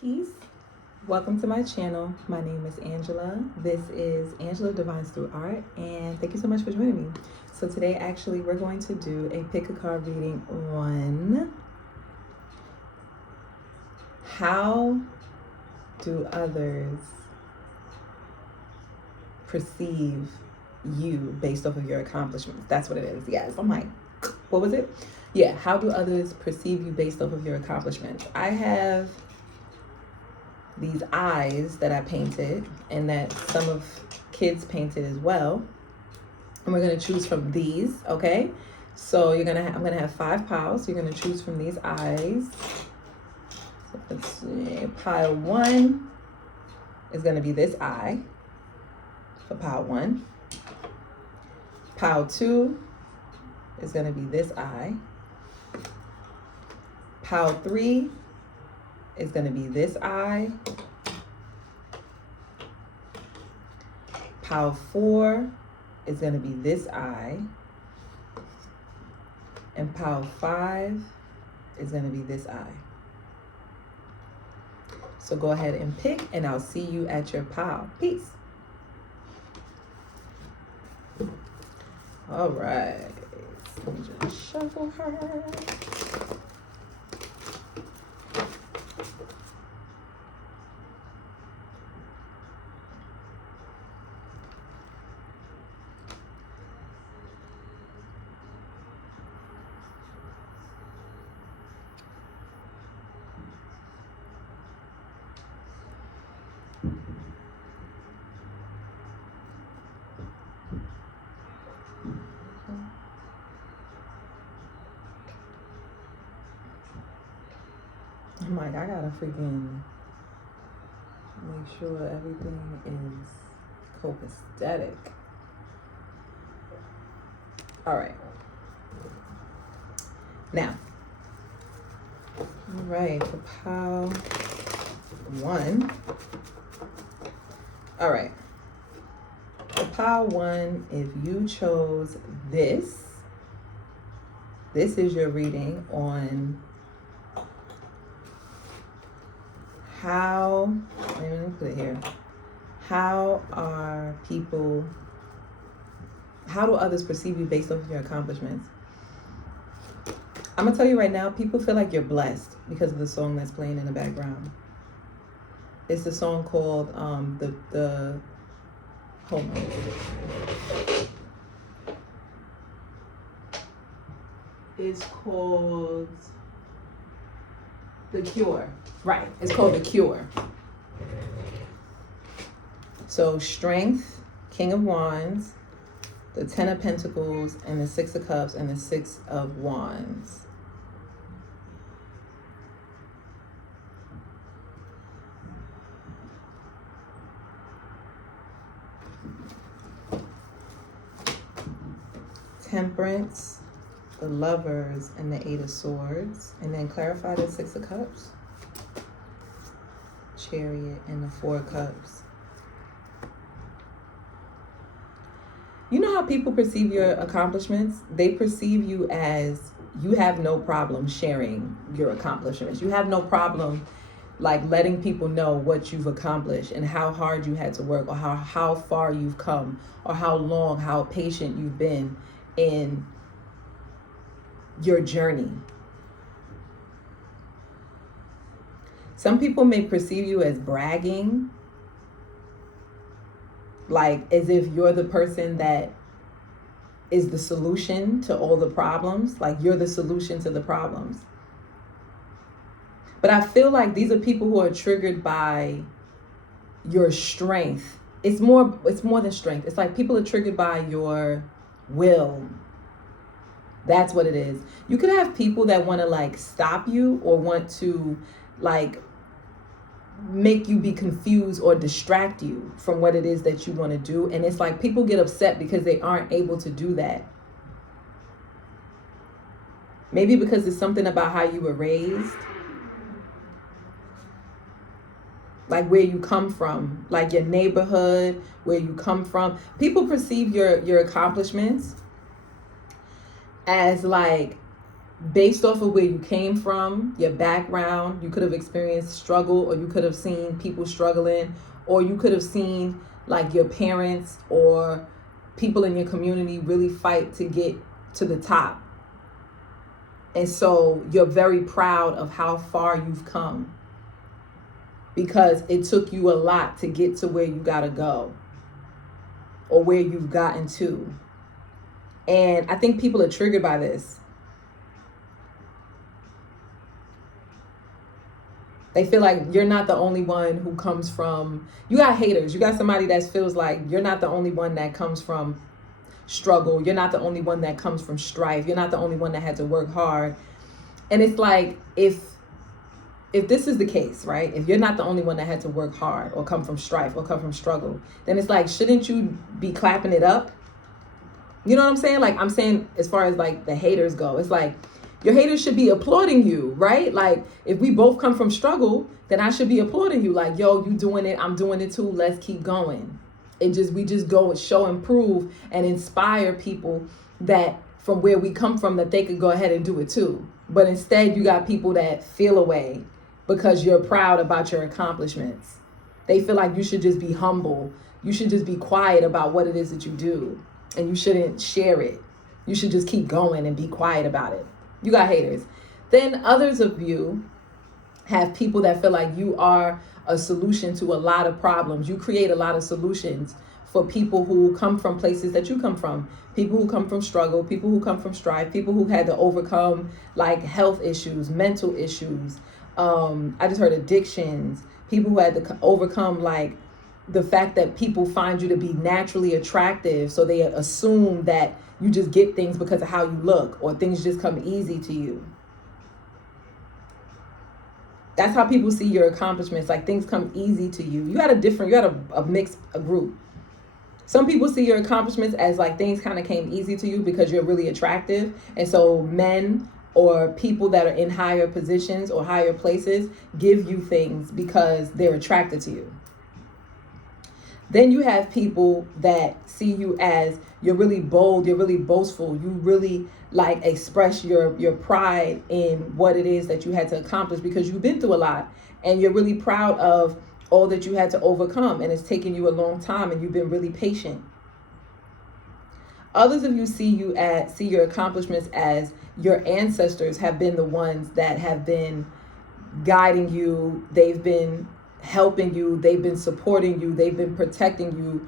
Peace. Welcome to my channel. My name is Angela. This is Angela Divines Through Art, and thank you so much for joining me. So today, actually, we're going to do a pick a card reading on how do others perceive you based off of your accomplishments. That's what it is. Yes. I'm like, what was it? Yeah. How do others perceive you based off of your accomplishments? I have these eyes that I painted and that some of kids painted as well. And we're going to choose from these, okay? So I'm going to have 5 piles. So you're going to choose from these eyes. So let's see. Pile 1 is going to be this eye for pile 1. Pile 2 is going to be this eye. Pile 3 is going to be this eye. Pile 4 is going to be this eye. And pile 5 is going to be this eye. So go ahead and pick, and I'll see you at your pile. Peace. All right. Let me just shuffle her. I'm like, I gotta freaking make sure everything is copacetic. All right. Now, all right, for pile 1. All right. For pile 1, if you chose this is your reading on how, let me put it here. How do others perceive you based off of your accomplishments? I'm gonna tell you right now, people feel like you're blessed because of the song that's playing in the background. It's the song called hold on. It's called The Cure. Right, it's called The Cure. So Strength, King of Wands, the 10 of Pentacles, and the 6 of Cups, and the 6 of Wands. Temperance, the Lovers, and the 8 of Swords. And then clarify the 6 of Cups, Chariot, and the 4 of Cups. You know how people perceive your accomplishments? They perceive you as you have no problem sharing your accomplishments. You have no problem like letting people know what you've accomplished and how hard you had to work, or how far you've come, or how long, how patient you've been in your journey. Some people may perceive you as bragging, like as if you're the person that is the solution to all the problems, like you're the solution to the problems. But I feel like these are people who are triggered by your strength. It's more than strength. It's like people are triggered by your will. That's what it is. You could have people that want to like stop you, or want to like make you be confused or distract you from what it is that you want to do. And it's like people get upset because they aren't able to do that. Maybe because it's something about how you were raised, like where you come from, like your neighborhood, where you come from. People perceive your accomplishments as like based off of where you came from, your background. You could have experienced struggle, or you could have seen people struggling, or you could have seen like your parents or people in your community really fight to get to the top. And so you're very proud of how far you've come, because it took you a lot to get to where you gotta go, or where you've gotten to. And I think people are triggered by this. They feel like you're not the only one who comes from, you got haters. You got somebody that feels like you're not the only one that comes from struggle. You're not the only one that comes from strife. You're not the only one that had to work hard. And it's like, if this is the case, right? If you're not the only one that had to work hard or come from strife or come from struggle, then it's like, shouldn't you be clapping it up? You know what I'm saying? Like, I'm saying, as far as like the haters go, it's like, your haters should be applauding you, right? Like, if we both come from struggle, then I should be applauding you. Like, yo, you doing it, I'm doing it too. Let's keep going. We just go and show and prove and inspire people that from where we come from, that they could go ahead and do it too. But instead, you got people that feel away because you're proud about your accomplishments. They feel like you should just be humble. You should just be quiet about what it is that you do, and you shouldn't share it. You should just keep going and be quiet about it. You got haters. Then others of you have people that feel like you are a solution to a lot of problems. You create a lot of solutions for people who come from places that you come from. People who come from struggle, people who come from strife, people who had to overcome like health issues, mental issues. I just heard addictions. People who had to overcome like the fact that people find you to be naturally attractive. So they assume that you just get things because of how you look, or things just come easy to you. That's how people see your accomplishments. Like, things come easy to you. You got a mixed group. Some people see your accomplishments as like things kind of came easy to you because you're really attractive. And so men or people that are in higher positions or higher places give you things because they're attracted to you. Then you have people that see you as, you're really bold, you're really boastful, you really like express your pride in what it is that you had to accomplish because you've been through a lot, and you're really proud of all that you had to overcome, and it's taken you a long time, and you've been really patient. Others of you see your accomplishments as your ancestors have been the ones that have been guiding you. They've been helping you, they've been supporting you, they've been protecting you,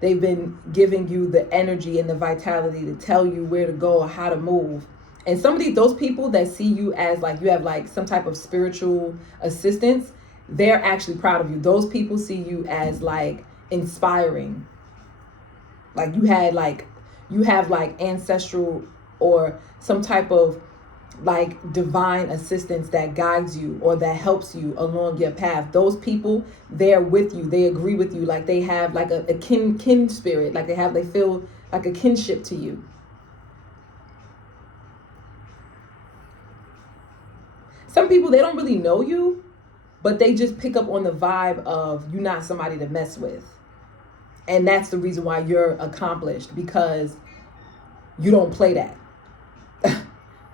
they've been giving you the energy and the vitality to tell you where to go or how to move. And those people that see you as like you have like some type of spiritual assistance, they're actually proud of you. Those people see you as like inspiring. Like you have like ancestral or some type of like divine assistance that guides you or that helps you along your path. Those people, they're with you, they agree with you, like they have like a kin spirit, like they feel like a kinship to you. Some people, they don't really know you, but they just pick up on the vibe of you not somebody to mess with. And that's the reason why you're accomplished, because you don't play that.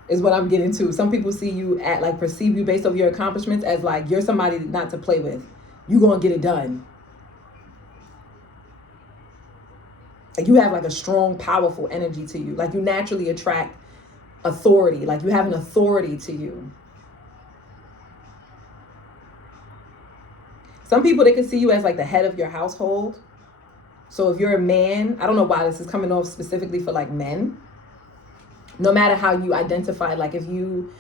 Is what I'm getting to. Some people see you perceive you based off your accomplishments as like you're somebody not to play with. You gonna get it done. Like you have like a strong, powerful energy to you. Like you naturally attract authority. Like you have an authority to you. Some people, they can see you as like the head of your household. So if you're a man, I don't know why this is coming off specifically for like men. No matter how you identify, like if you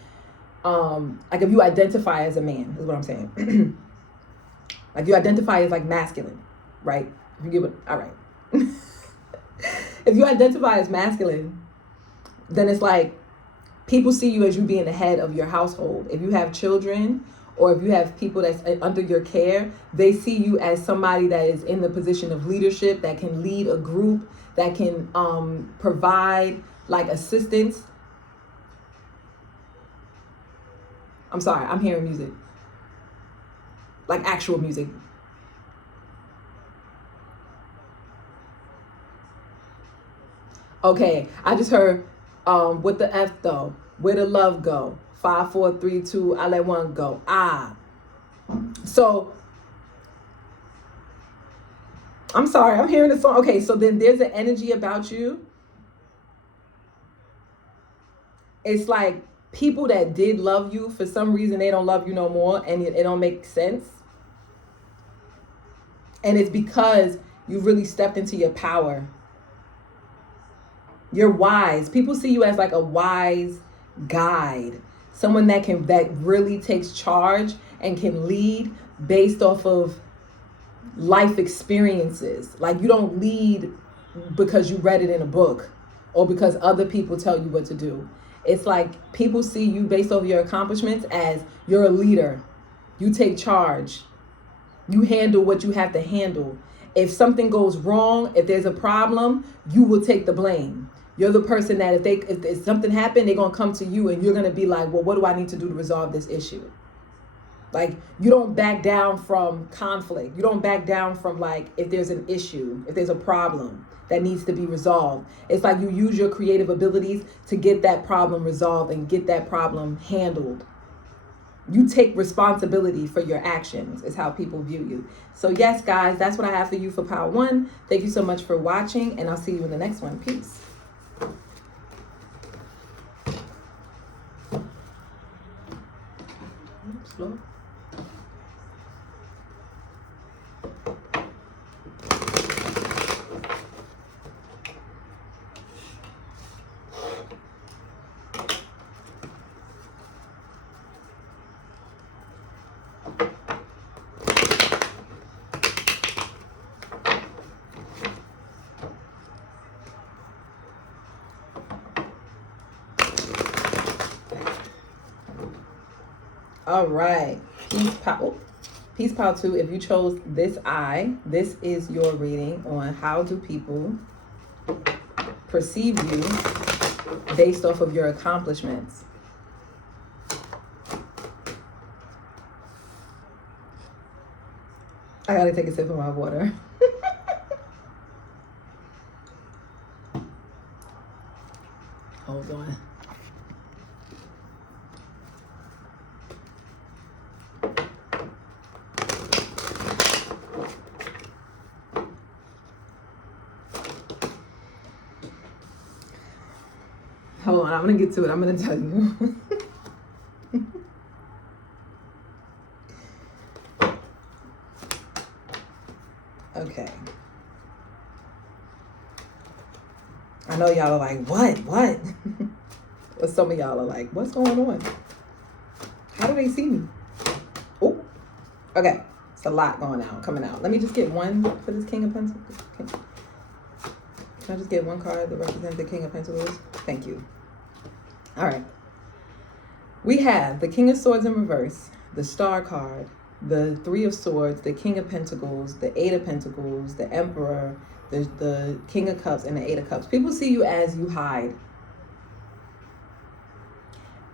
identify as a man, is what I'm saying. Like you identify as like masculine, right? If you give it, all right. If you identify as masculine, then it's like people see you as you being the head of your household. If you have children or if you have people that's under your care, they see you as somebody that is in the position of leadership, that can lead a group, that can provide like assistance. I'm sorry, I'm hearing music. Like actual music. Okay, I just heard, what the F though? Where the love go? 5, 4, 3, 2, I let one go. So, I'm sorry, I'm hearing the song. Okay, so then there's an energy about you. It's like people that did love you, for some reason they don't love you no more, and it don't make sense. And it's because you really stepped into your power. You're wise. People see you as like a wise guide. Someone that really takes charge and can lead based off of life experiences. Like, you don't lead because you read it in a book or because other people tell you what to do. It's like people see you based off your accomplishments as you're a leader. You take charge. You handle what you have to handle. If something goes wrong, if there's a problem, you will take the blame. You're the person that if something happened, they're going to come to you and you're going to be like, well, what do I need to do to resolve this issue? Like, you don't back down from conflict. You don't back down from, like, if there's an issue, if there's a problem that needs to be resolved. It's like you use your creative abilities to get that problem resolved and get that problem handled. You take responsibility for your actions is how people view you. So yes, guys, that's what I have for you for Power 1. Thank you so much for watching, and I'll see you in the next one. Peace. Slow. All right, Peace Pile 2. If you chose this eye, this is your reading on how do people perceive you based off of your accomplishments. I gotta take a sip of my water. Hold on. Hold on, I'm gonna get to it. I'm gonna tell you. Okay. I know y'all are like, what? But some of y'all are like, what's going on? How do they see me? Oh, okay. It's a lot coming out. Let me just get one for this King of Pentacles. Can I just get one card that represents the King of Pentacles? Thank you. All right. We have the King of Swords in reverse, the Star card, the Three of Swords, the King of Pentacles, the Eight of Pentacles, the Emperor, the King of Cups, and the Eight of Cups. People see you as you hide.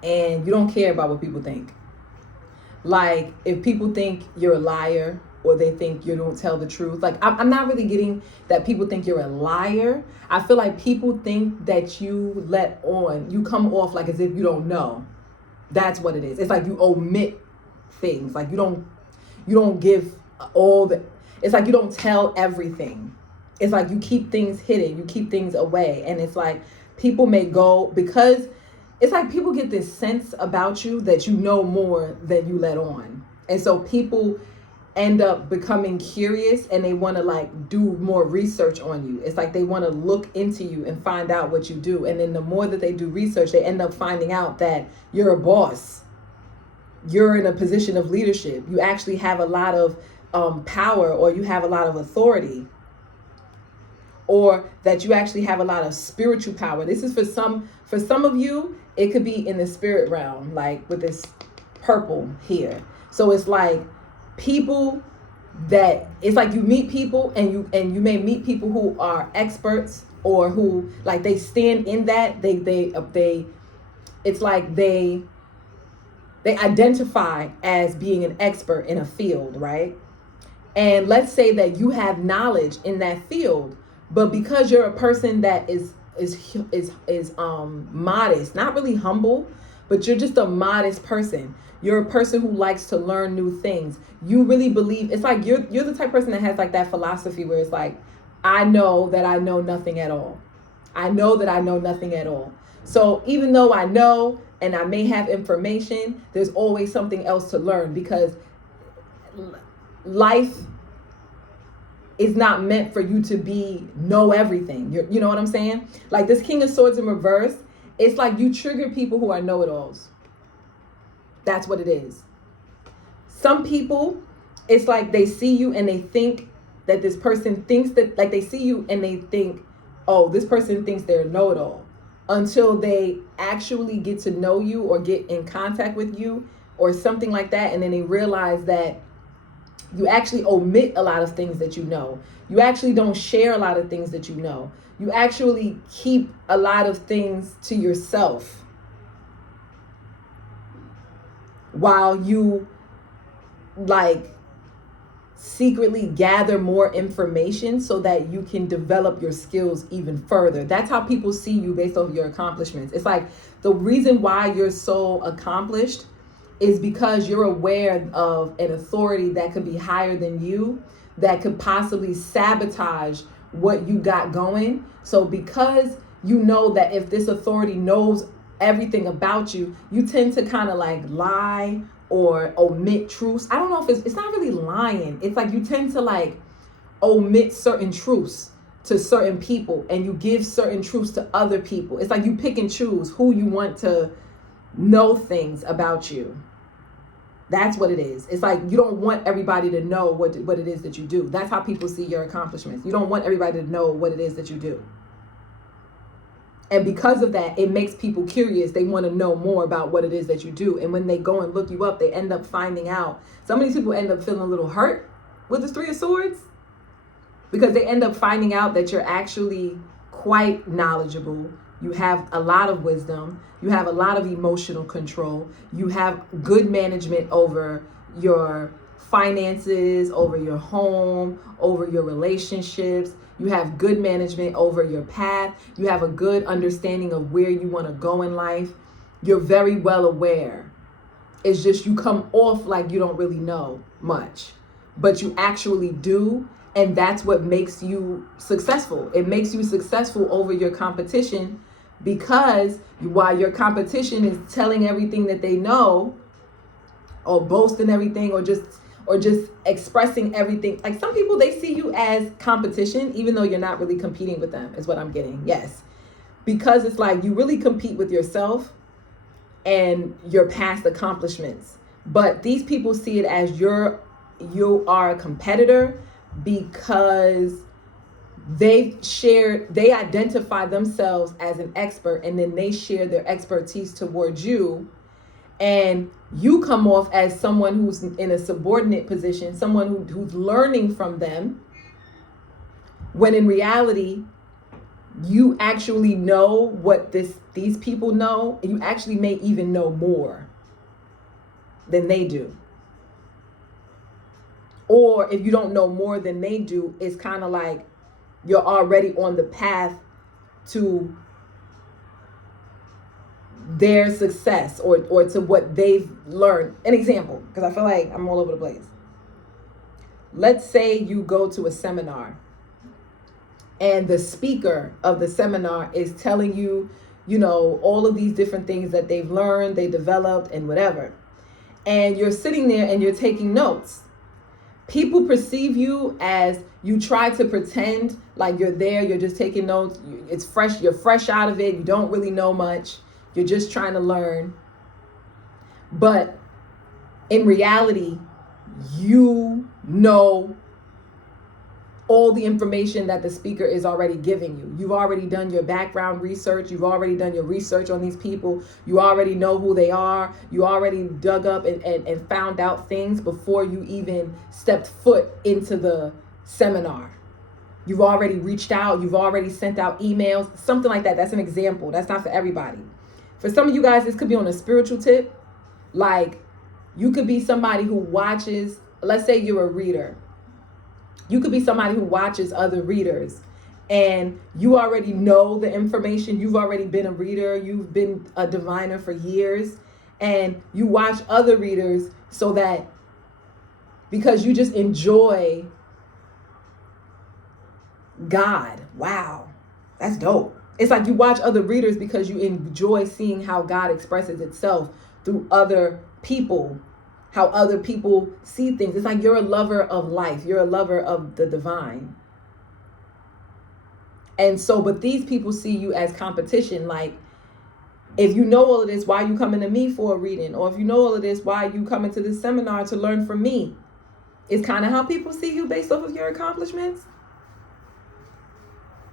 And you don't care about what people think. Like, if people think you're a liar or they think you don't tell the truth. Like, I'm not really getting that people think you're a liar. I feel like people think that you you come off like as if you don't know. That's what it is. It's like you omit things. Like you don't give it's like you don't tell everything. It's like you keep things hidden. You keep things away. And it's like people may go because it's like people get this sense about you that you know more than you let on. And so people end up becoming curious and they want to like do more research on you. It's like they want to look into you and find out what you do. And then the more that they do research, they end up finding out that you're a boss. You're in a position of leadership. You actually have a lot of power, or you have a lot of authority, or that you actually have a lot of spiritual power. This is for some of you, it could be in the spirit realm, like with this purple here. So it's like people that it's like you meet people and you may meet people who are experts or who like they stand in that it's like they identify as being an expert in a field, right? And let's say that you have knowledge in that field, but because you're a person that is is modest, not really humble, but you're just a modest person. You're a person who likes to learn new things. You really believe, it's like you're the type of person that has like that philosophy where it's like, I know that I know nothing at all. I know that I know nothing at all. So even though I know and I may have information, there's always something else to learn, because life is not meant for you to know everything. You know what I'm saying? Like this King of Swords in reverse, it's like you trigger people who are know-it-alls. That's what it is. Some people, it's like they see you and they think that this person thinks that, like they see you and they think, oh, this person thinks they're a know-it-all, until they actually get to know you or get in contact with you or something like that. And then they realize that you actually omit a lot of things that you know. You actually don't share a lot of things that you know. You actually keep a lot of things to yourself, while you like secretly gather more information so that you can develop your skills even further. That's how people see you based off your accomplishments. It's like the reason why you're so accomplished is because you're aware of an authority that could be higher than you, that could possibly sabotage what you got going. So because you know that if this authority knows everything about you, you tend to kind of like lie or omit truths. I don't know if it's not really lying. It's like you tend to like omit certain truths to certain people and you give certain truths to other people. It's like you pick and choose who you want to know things about you. That's what it is. It's like you don't want everybody to know what it is that you do. That's how people see your accomplishments. You don't want everybody to know what it is that you do. And because of that, it makes people curious. They want to know more about what it is that you do. And when they go and look you up, they end up finding out. Some of these people end up feeling a little hurt with the Three of Swords, because they end up finding out that you're actually quite knowledgeable. You have a lot of wisdom. You have a lot of emotional control. You have good management over your finances, over your home, over your relationships. You have good management over your path. You have a good understanding of where you want to go in life. You're very well aware. It's just you come off like you don't really know much, but you actually do. And that's what makes you successful. It makes you successful over your competition, because while your competition is telling everything that they know, or boasting everything, or just expressing everything. Like some people, they see you as competition, even though you're not really competing with them, is what I'm getting. Yes. Because it's like you really compete with yourself and your past accomplishments. But these people see it as you are a competitor, because they identify themselves as an expert, and then they share their expertise towards you. And you come off as someone who's in a subordinate position, someone who's learning from them, when in reality, you actually know what these people know. You actually may even know more than they do. Or if you don't know more than they do, it's kind of like you're already on the path to their success, or to what they've learned. An example, because I feel like I'm all over the place. Let's say you go to a seminar and the speaker of the seminar is telling you, all of these different things that they've learned, they developed, and whatever. And you're sitting there and you're taking notes. People perceive you as you try to pretend like you're there, you're just taking notes. It's fresh, you're fresh out of it. You don't really know much. You're just trying to learn. But in reality, you know all the information that the speaker is already giving you. You've already done your background research. You've already done your research on these people. You already know who they are. You already dug up and found out things before you even stepped foot into the seminar. You've already reached out. You've already sent out emails, something like that. That's an example. That's not for everybody. For some of you guys, this could be on a spiritual tip. Like you could be somebody who watches, let's say you're a reader. You could be somebody who watches other readers and you already know the information. You've already been a reader. You've been a diviner for years, and you watch other readers so that because you just enjoy God. Wow, that's dope. It's like you watch other readers because you enjoy seeing how God expresses itself through other people, how other people see things. It's like you're a lover of life. You're a lover of the divine. And so, but these people see you as competition. Like, if you know all of this, why are you coming to me for a reading? Or if you know all of this, why are you coming to this seminar to learn from me? It's kind of how people see you based off of your accomplishments.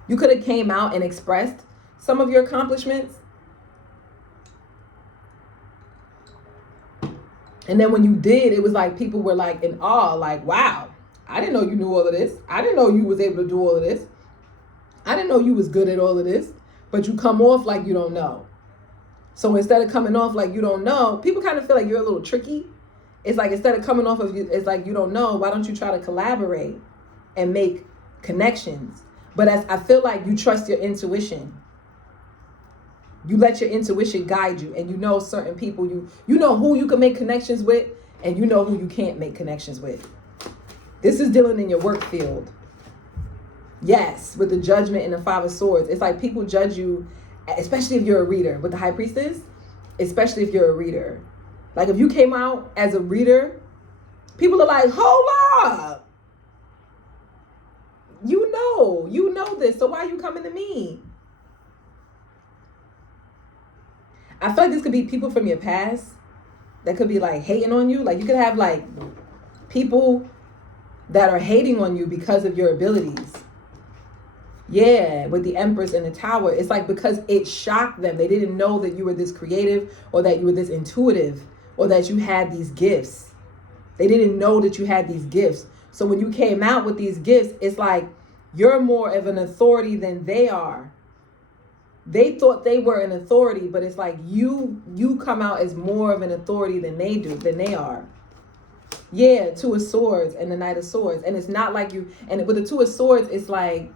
You could have came out and expressed some of your accomplishments. And then when you did, it was like people were like in awe, like, wow, I didn't know you knew all of this. I didn't know you was able to do all of this. I didn't know you was good at all of this. But you come off like you don't know. So instead of coming off like you don't know, people kind of feel like you're a little tricky. It's like instead of coming off of you, it's like you don't know. Why don't you try to collaborate and make connections? But as I feel like you trust your intuition. You let your intuition guide you, and you know certain people, you know who you can make connections with, and you know who you can't make connections with. This is dealing in your work field. Yes, with the Judgment and the Five of Swords. It's like people judge you, especially if you're a reader. With the High Priestess, especially if you're a reader. Like if you came out as a reader, people are like, hold up. You know this, so why are you coming to me? I feel like this could be people from your past that could be like hating on you. Like you could have like people that are hating on you because of your abilities. Yeah, with the Empress and the Tower, it's like because it shocked them. They didn't know that you were this creative or that you were this intuitive or that you had these gifts. They didn't know that you had these gifts. So when you came out with these gifts, it's like you're more of an authority than they are. They thought they were an authority, but it's like you come out as more of an authority than they are. Yeah, Two of Swords and the Knight of Swords. And it's not like you, and with the Two of Swords, it's like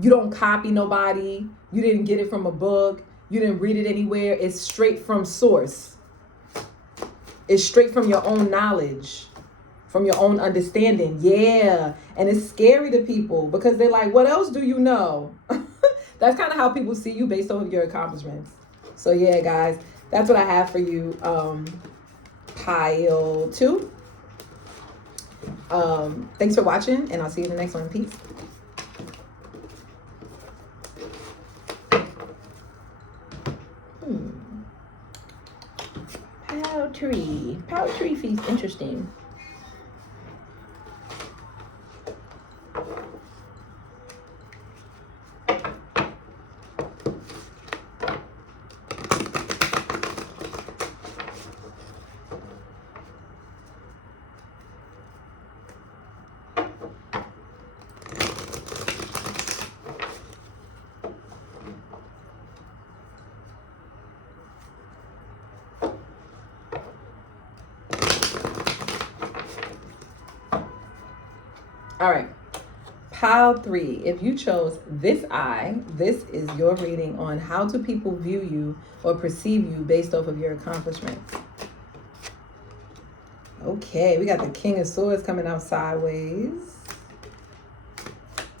you don't copy nobody. You didn't get it from a book. You didn't read it anywhere. It's straight from source. It's straight from your own knowledge, from your own understanding. Yeah. And it's scary to people because they're like, what else do you know? That's kind of how people see you based on your accomplishments. So yeah, guys, that's what I have for you. Pile 2. Thanks for watching, and I'll see you in the next one. Peace. Pile tree feast interesting. All right, pile 3. If you chose this eye, this is your reading on how do people view you or perceive you based off of your accomplishments. Okay, we got the King of Swords coming out sideways.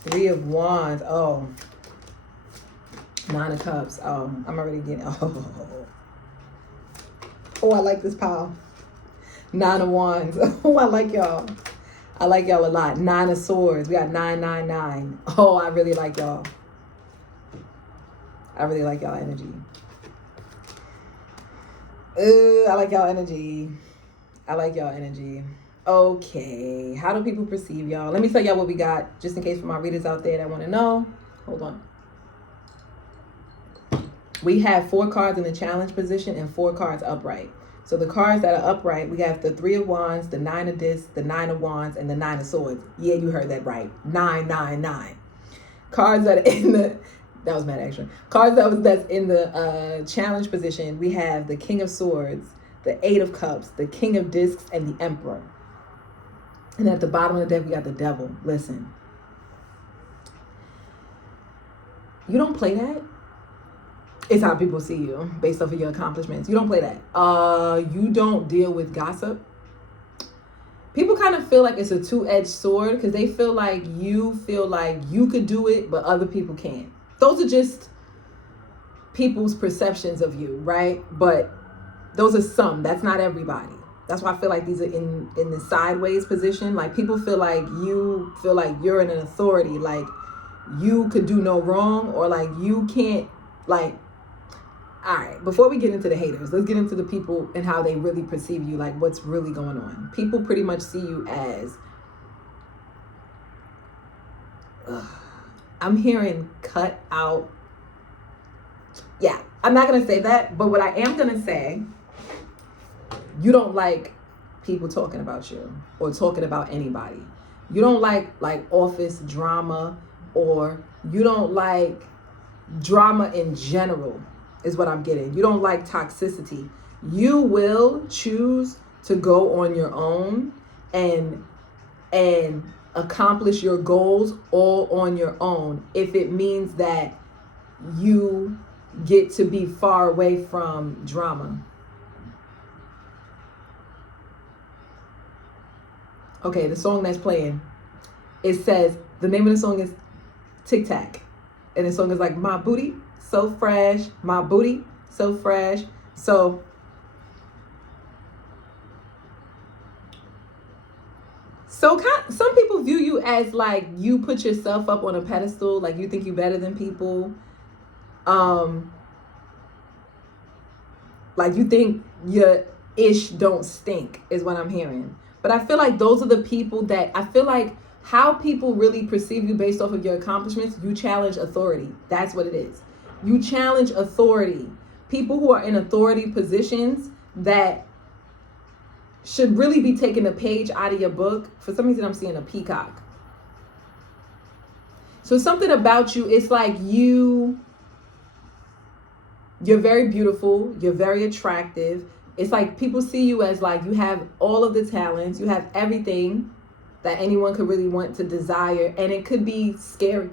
3 of Wands. Oh, 9 of Cups. Oh, I'm already getting, oh, I like this pile. 9 of Wands. Oh, I like y'all. I like y'all a lot. 9 of Swords. We got 999. Oh, I really like y'all. I really like y'all energy. I like y'all energy. I like y'all energy. Okay. How do people perceive y'all? Let me tell y'all what we got, just in case for my readers out there that want to know. Hold on. We have 4 cards in the challenge position and 4 cards upright. So the cards that are upright, we have the 3 of Wands, the 9 of Discs, the 9 of Wands, and the 9 of Swords. Yeah, you heard that right. 999. Cards that are in the, that was mad extra. Cards that's in the challenge position, we have the King of Swords, the 8 of Cups, the King of Discs, and the Emperor. And at the bottom of the deck, we got the Devil. Listen. You don't play that. It's how people see you based off of your accomplishments. You don't play that. You don't deal with gossip. People kind of feel like it's a two-edged sword because they feel like you could do it, but other people can't. Those are just people's perceptions of you, right? But those are some. That's not everybody. That's why I feel like these are in the sideways position. Like people feel like you're in an authority, like you could do no wrong, or like you can't, like, all right, before we get into the haters, let's get into the people and how they really perceive you, like what's really going on. People pretty much see you as, I'm hearing cut out. Yeah, I'm not going to say that, but what I am going to say, you don't like people talking about you or talking about anybody. You don't like office drama, or you don't like drama in general is what I'm getting. You don't like toxicity. You will choose to go on your own and accomplish your goals all on your own if it means that you get to be far away from drama. Okay, the song that's playing, it says, the name of the song is Tic Tac. And the song is like, my booty so fresh, my booty so fresh. So some people view you as like you put yourself up on a pedestal, like you think you're better than people. Like you think your ish don't stink is what I'm hearing. But I feel like those are the people that, I feel like how people really perceive you based off of your accomplishments, you challenge authority. That's what it is. You challenge authority. People who are in authority positions that should really be taking a page out of your book. For some reason, I'm seeing a peacock. So something about you, it's like you're very beautiful. You're very attractive. It's like people see you as like you have all of the talents. You have everything that anyone could really want to desire. And it could be scary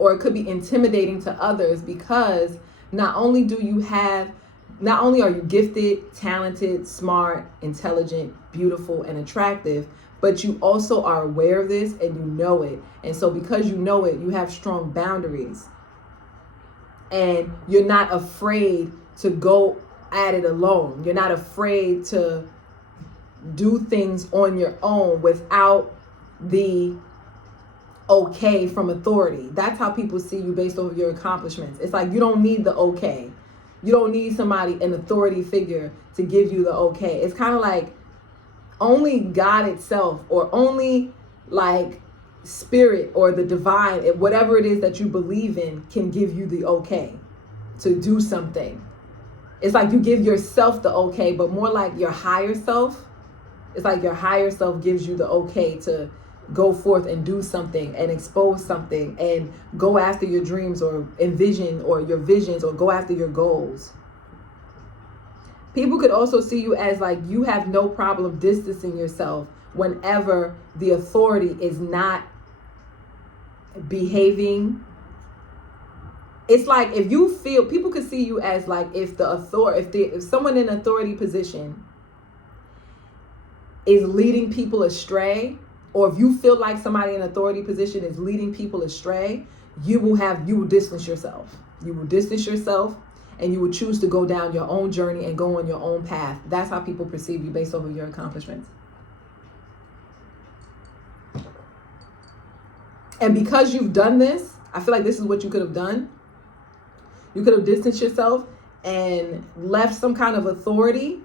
or it could be intimidating to others because not only are you gifted, talented, smart, intelligent, beautiful, and attractive, but you also are aware of this and you know it. And so because you know it, you have strong boundaries. And you're not afraid to go at it alone. You're not afraid to do things on your own without the okay from authority. That's how people see you based off your accomplishments. It's like you don't need the okay. You don't need somebody, an authority figure, to give you the okay. It's kind of like only God itself, or only like spirit or the divine, whatever it is that you believe in, can give you the okay to do something. It's like you give yourself the okay, but more like your higher self. It's like your higher self gives you the okay to go forth and do something and expose something and go after your dreams or envision or your visions or go after your goals. People could also see you as like you have no problem distancing yourself whenever the authority is not behaving. It's like if you feel, people could see you as like if someone in authority position is leading people astray, or if you feel like somebody in authority position is leading people astray, you will distance yourself. You will distance yourself and you will choose to go down your own journey and go on your own path. That's how people perceive you based off of your accomplishments. And because you've done this, I feel like this is what you could have done. You could have distanced yourself and left some kind of authority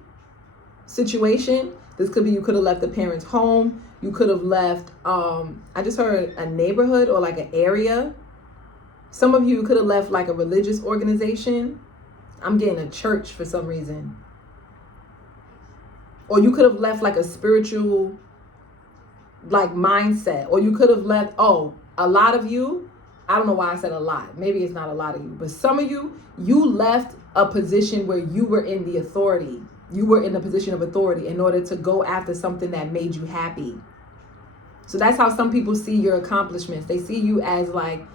situation. This could be, you could have left the parents' home. You could have left, I just heard a neighborhood or like an area. Some of you could have left like a religious organization. I'm getting a church for some reason. Or you could have left like a spiritual like mindset. Or you could have left, a lot of you, I don't know why I said a lot. Maybe it's not a lot of you. But some of you, you left a position where you were in the authority. You were in a position of authority in order to go after something that made you happy. So that's how some people see your accomplishments. They see you as like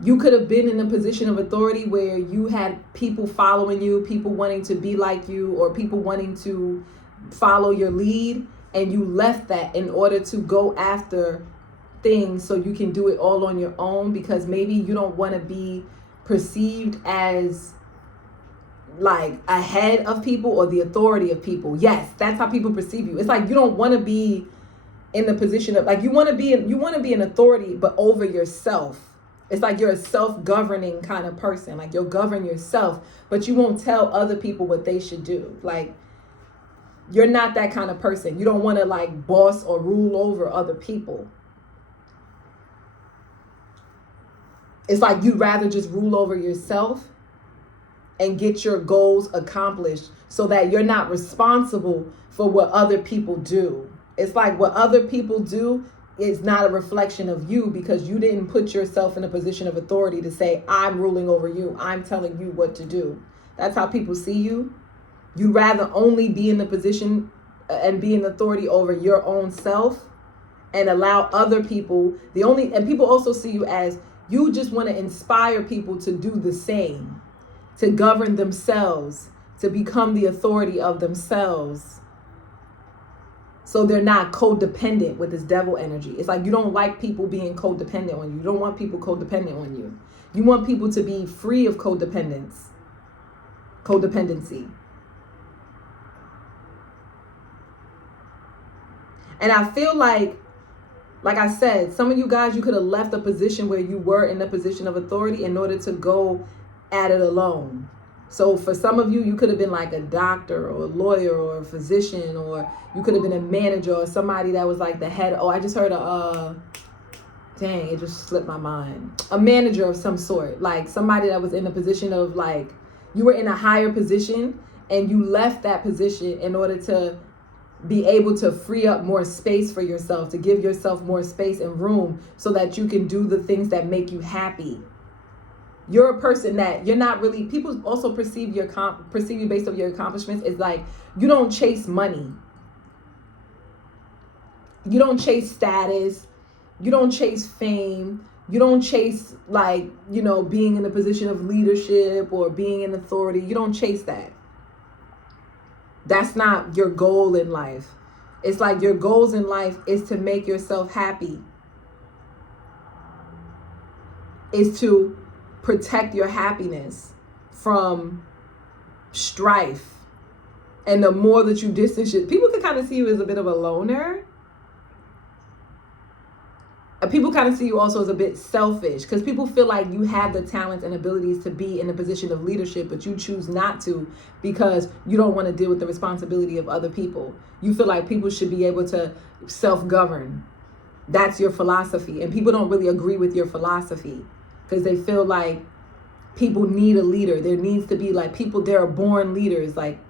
You could have been in a position of authority where you had people following you, people wanting to be like you, or people wanting to follow your lead, and you left that in order to go after things so you can do it all on your own, because maybe you don't want to be perceived as like ahead of people or the authority of people. Yes, that's how people perceive you. It's like you don't want to be in the position of, like, you want to be an authority, but over yourself. It's like you're a self-governing kind of person. Like, you'll govern yourself, but you won't tell other people what they should do. Like, you're not that kind of person. You don't want to like boss or rule over other people. It's like you'd rather just rule over yourself and get your goals accomplished so that you're not responsible for what other people do. It's like what other people do is not a reflection of you, because you didn't put yourself in a position of authority to say, I'm ruling over you. I'm telling you what to do. That's how people see you. You rather only be in the position and be in authority over your own self and allow other people, and people also see you as, you just want to inspire people to do the same, to govern themselves, to become the authority of themselves. So they're not codependent with this devil energy. It's like you don't like people being codependent on you. You don't want people codependent on you. You want people to be free of codependency. And I feel like I said, some of you guys, you could have left a position where you were in a position of authority in order to go at it alone. So for some of you, you could have been like a doctor or a lawyer or a physician, or you could have been a manager or somebody that was like the head. Oh, I just heard dang, it just slipped my mind. A manager of some sort, like somebody that was in a position of, like, you were in a higher position and you left that position in order to be able to free up more space for yourself, to give yourself more space and room so that you can do the things that make you happy. You're a person that you're not really, people also perceive you based on your accomplishments. It's like, you don't chase money. You don't chase status. You don't chase fame. You don't chase, like, being in a position of leadership or being in authority. You don't chase that. That's not your goal in life. It's like your goals in life is to make yourself happy. Is to protect your happiness from strife. And the more that you distance it, people can kind of see you as a bit of a loner. People kind of see you also as a bit selfish, because people feel like you have the talents and abilities to be in a position of leadership, but you choose not to because you don't want to deal with the responsibility of other people. You feel like people should be able to self-govern. That's your philosophy. And people don't really agree with your philosophy because they feel like people need a leader. There needs to be like people, there are born leaders, like,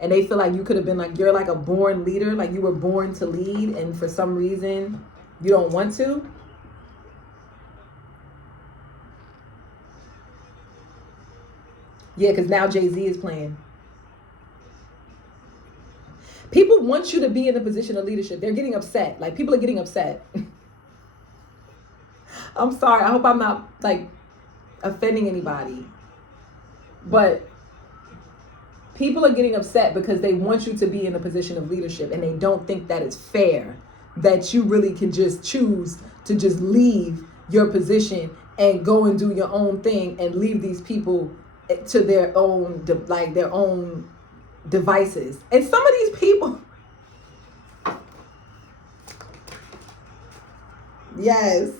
and they feel like you could have been like, you're like a born leader, like you were born to lead, and for some reason you don't want to. Yeah, because now Jay-Z is playing. People want you to be in a position of leadership. They're getting upset. Like, people are getting upset. I'm sorry. I hope I'm not, like, offending anybody. But people are getting upset because they want you to be in a position of leadership, and they don't think that it's fair that you really can just choose to just leave your position and go and do your own thing and leave these people to their own, like, their own devices. And some of these people, yes,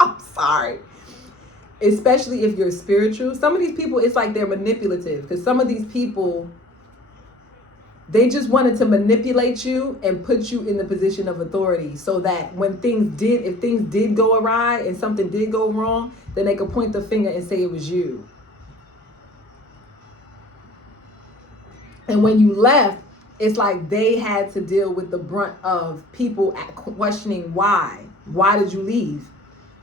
I'm sorry, especially if you're spiritual, some of these people, it's like they're manipulative, because some of these people, they just wanted to manipulate you and put you in the position of authority so that when if things did go awry and something did go wrong, then they could point the finger and say it was you. And when you left, it's like they had to deal with the brunt of people questioning why. Why did you leave?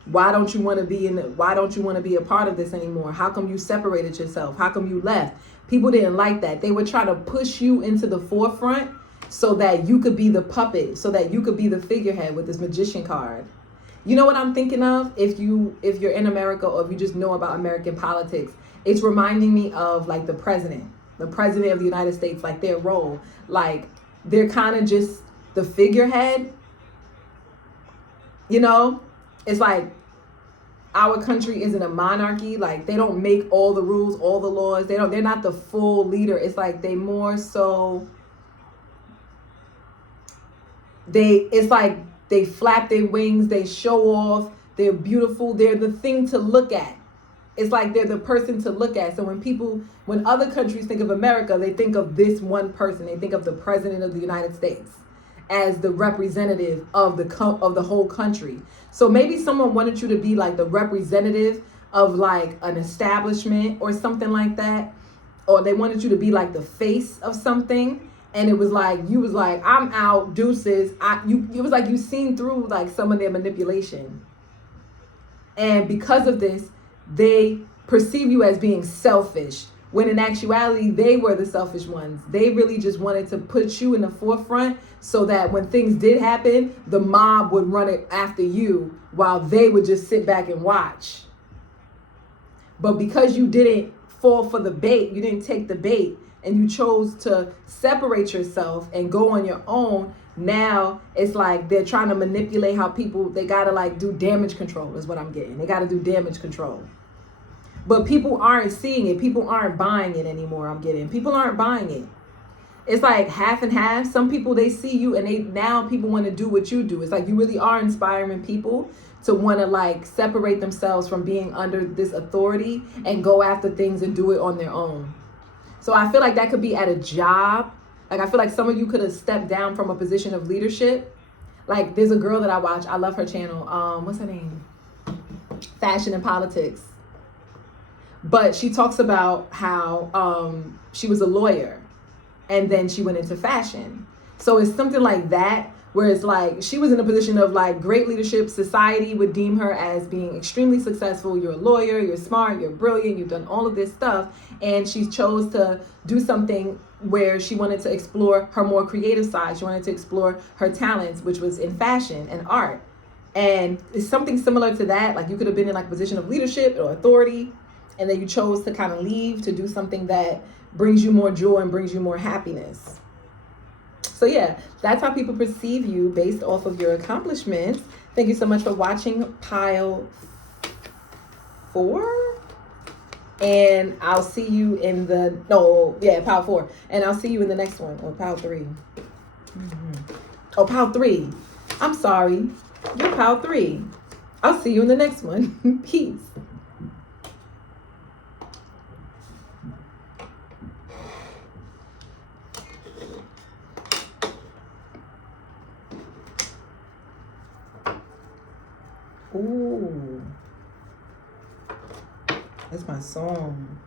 Why don't you want to be why don't you want to be a part of this anymore? How come you separated yourself? How come you left? People didn't like that. They were trying to push you into the forefront so that you could be the puppet, so that you could be the figurehead with this magician card. You know what I'm thinking of? If you're in America, or if you just know about American politics, it's reminding me of like the president of the United States, like their role. Like they're kind of just the figurehead, you know? It's like our country isn't a monarchy. Like they don't make all the rules, all the laws. They're not the full leader. It's like they more so it's like they flap their wings, they show off, they're beautiful, they're the thing to look at. It's like they're the person to look at. So when other countries think of America, they think of this one person. They think of the president of the United States as the representative of the whole country. So maybe someone wanted you to be like the representative of like an establishment or something like that, or they wanted you to be like the face of something. And it was like, you was like, I'm out, deuces. It was like you seen through like some of their manipulation. And because of this, they perceive you as being selfish, when in actuality, they were the selfish ones. They really just wanted to put you in the forefront so that when things did happen, the mob would run it after you while they would just sit back and watch. But because you didn't fall for the bait, you didn't take the bait, and you chose to separate yourself and go on your own, now it's like they're trying to manipulate how people, they gotta like do damage control is what I'm getting. They gotta do damage control. But people aren't seeing it. People aren't buying it anymore, I'm getting. People aren't buying it. It's like half and half. Some people, they see you and now people want to do what you do. It's like you really are inspiring people to want to like separate themselves from being under this authority and go after things and do it on their own. So I feel like that could be at a job. Like I feel like some of you could have stepped down from a position of leadership. Like there's a girl that I watch. I love her channel. What's her name? Fashion and Politics. But she talks about how she was a lawyer and then she went into fashion. So it's something like that, where it's like she was in a position of like great leadership. Society would deem her as being extremely successful. You're a lawyer, you're smart, you're brilliant, you've done all of this stuff. And she chose to do something where she wanted to explore her more creative side. She wanted to explore her talents, which was in fashion and art. And it's something similar to that. Like you could have been in like a position of leadership or authority, and then you chose to kind of leave to do something that brings you more joy and brings you more happiness. So yeah, that's how people perceive you based off of your accomplishments. Thank you so much for watching pile 4. And I'll see you in pile 4. And I'll see you in the next one, or pile 3. Oh, pile 3. I'm sorry. You're pile 3. I'll see you in the next one. Peace. Ooh, that's my song.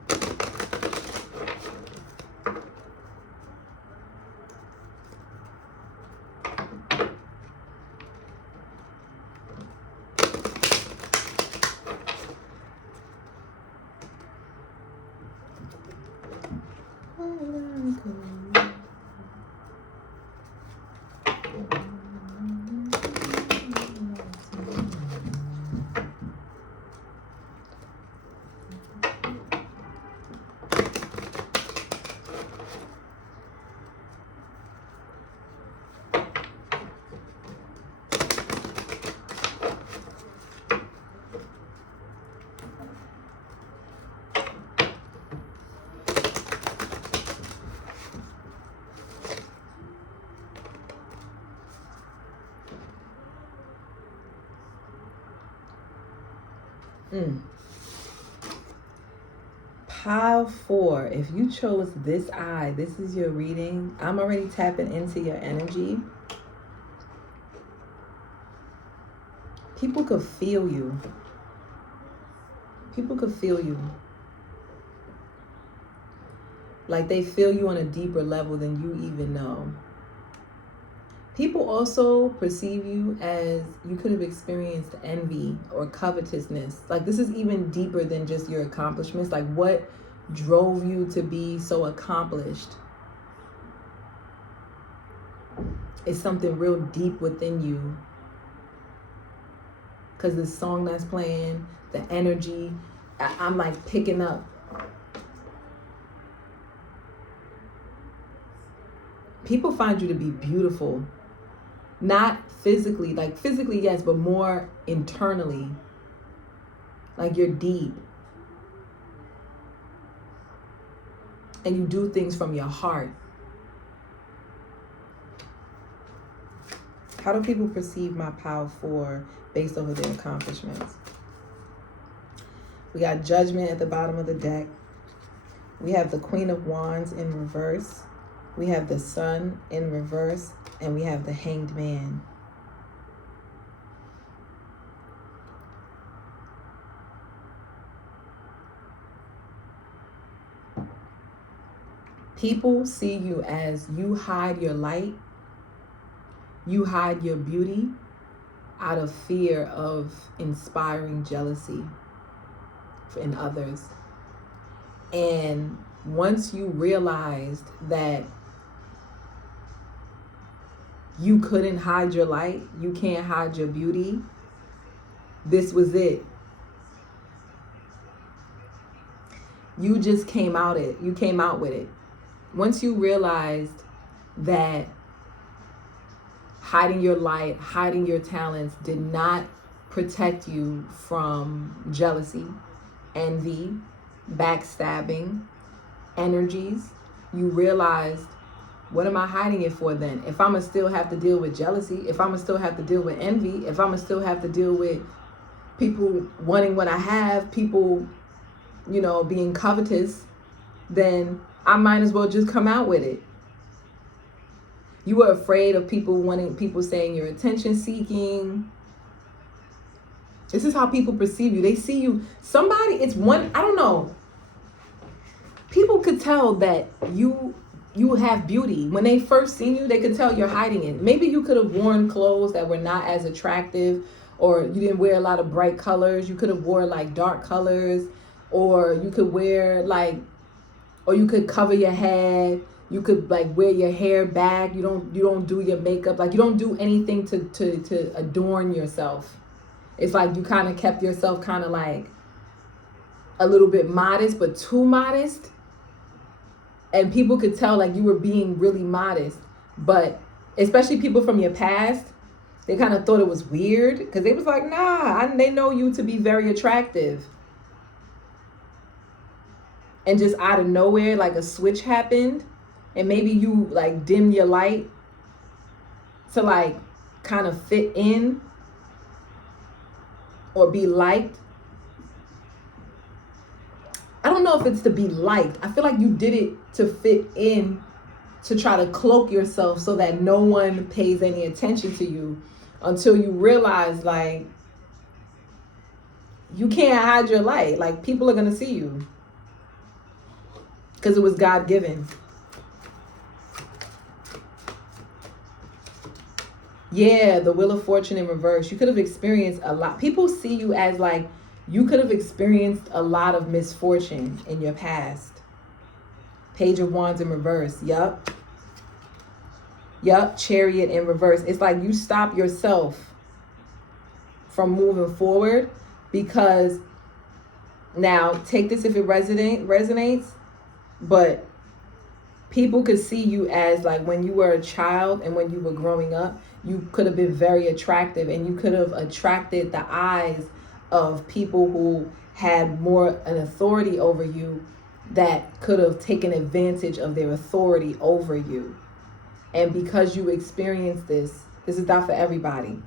Pile 4, if you chose this eye, this is your reading. I'm already tapping into your energy. People could feel you. People could feel you. Like they feel you on a deeper level than you even know. People also perceive you as you could have experienced envy or covetousness. Like this is even deeper than just your accomplishments. Like what drove you to be so accomplished is something real deep within you. because this song that's playing, the energy, I'm like picking up. People find you to be beautiful, not physically, like physically, yes, but more internally. Like you're deep. And you do things from your heart. How do people perceive my power for based over their accomplishments? We got Judgment at the bottom of the deck. We have the Queen of Wands in reverse. We have the Sun in reverse. And we have the Hanged Man. People see you as you hide your light. You hide your beauty out of fear of inspiring jealousy in others. And once you realized that you couldn't hide your light, you can't hide your beauty, this was it. You just came out with it. Once you realized that hiding your light, hiding your talents did not protect you from jealousy, envy, backstabbing, energies, you realized, what am I hiding it for then? If I'm gonna still have to deal with jealousy, if I'm gonna still have to deal with envy, if I'm gonna still have to deal with people wanting what I have, people, being covetous, then I might as well just come out with it. You were afraid of people saying you're attention seeking. This is how people perceive you. They see you, I don't know. People could tell that you have beauty. When they first seen you, they could tell you're hiding it. Maybe you could have worn clothes that were not as attractive, or you didn't wear a lot of bright colors. You could have wore like dark colors, or you could wear or you could cover your head. You could like wear your hair back. You don't do your makeup. Like you don't do anything to adorn yourself. It's like you kind of kept yourself kind of like a little bit modest, but too modest. And people could tell like you were being really modest. But especially people from your past, they kind of thought it was weird because they was like, nah, they know you to be very attractive. And just out of nowhere, like a switch happened. And maybe you like dim your light to like kind of fit in or be liked. I don't know if it's to be liked. I feel like you did it to fit in, to try to cloak yourself so that no one pays any attention to you, until you realize like you can't hide your light. Like people are going to see you because it was God-given. Yeah, the Wheel of Fortune in reverse. You could have experienced a lot. People see you as like, you could have experienced a lot of misfortune in your past. Page of Wands in reverse. Yup. Chariot in reverse. It's like you stop yourself from moving forward because, now take this if it resonates, but people could see you as like when you were a child and when you were growing up, you could have been very attractive and you could have attracted the eyes of people who had more an authority over you, that could have taken advantage of their authority over you. And because you experienced this is not for everybody.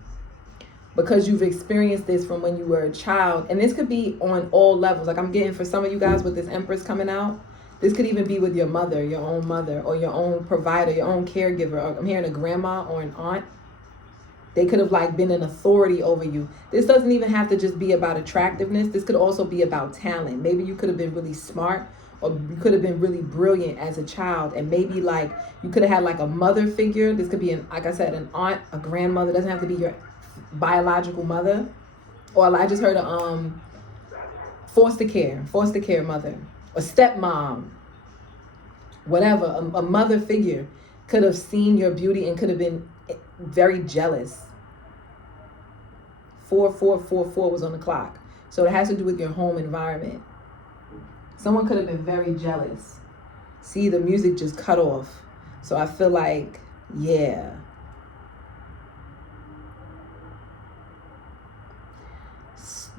Because you've experienced this from when you were a child, and this could be on all levels. Like I'm getting for some of you guys with this Empress coming out, this could even be with your mother, your own mother, or your own provider, your own caregiver. Or I'm hearing a grandma or an aunt. They could have like been an authority over you. This doesn't even have to just be about attractiveness. This could also be about talent. Maybe you could have been really smart, or you could have been really brilliant as a child. And maybe like you could have had like a mother figure. This could be, like I said, an aunt, a grandmother. It doesn't have to be your biological mother. Or I just heard a foster care mother, a stepmom, whatever. A mother figure could have seen your beauty and could have been very jealous. 4:44 was on the clock. So it has to do with your home environment. Someone could have been very jealous. See, the music just cut off. So I feel like, yeah.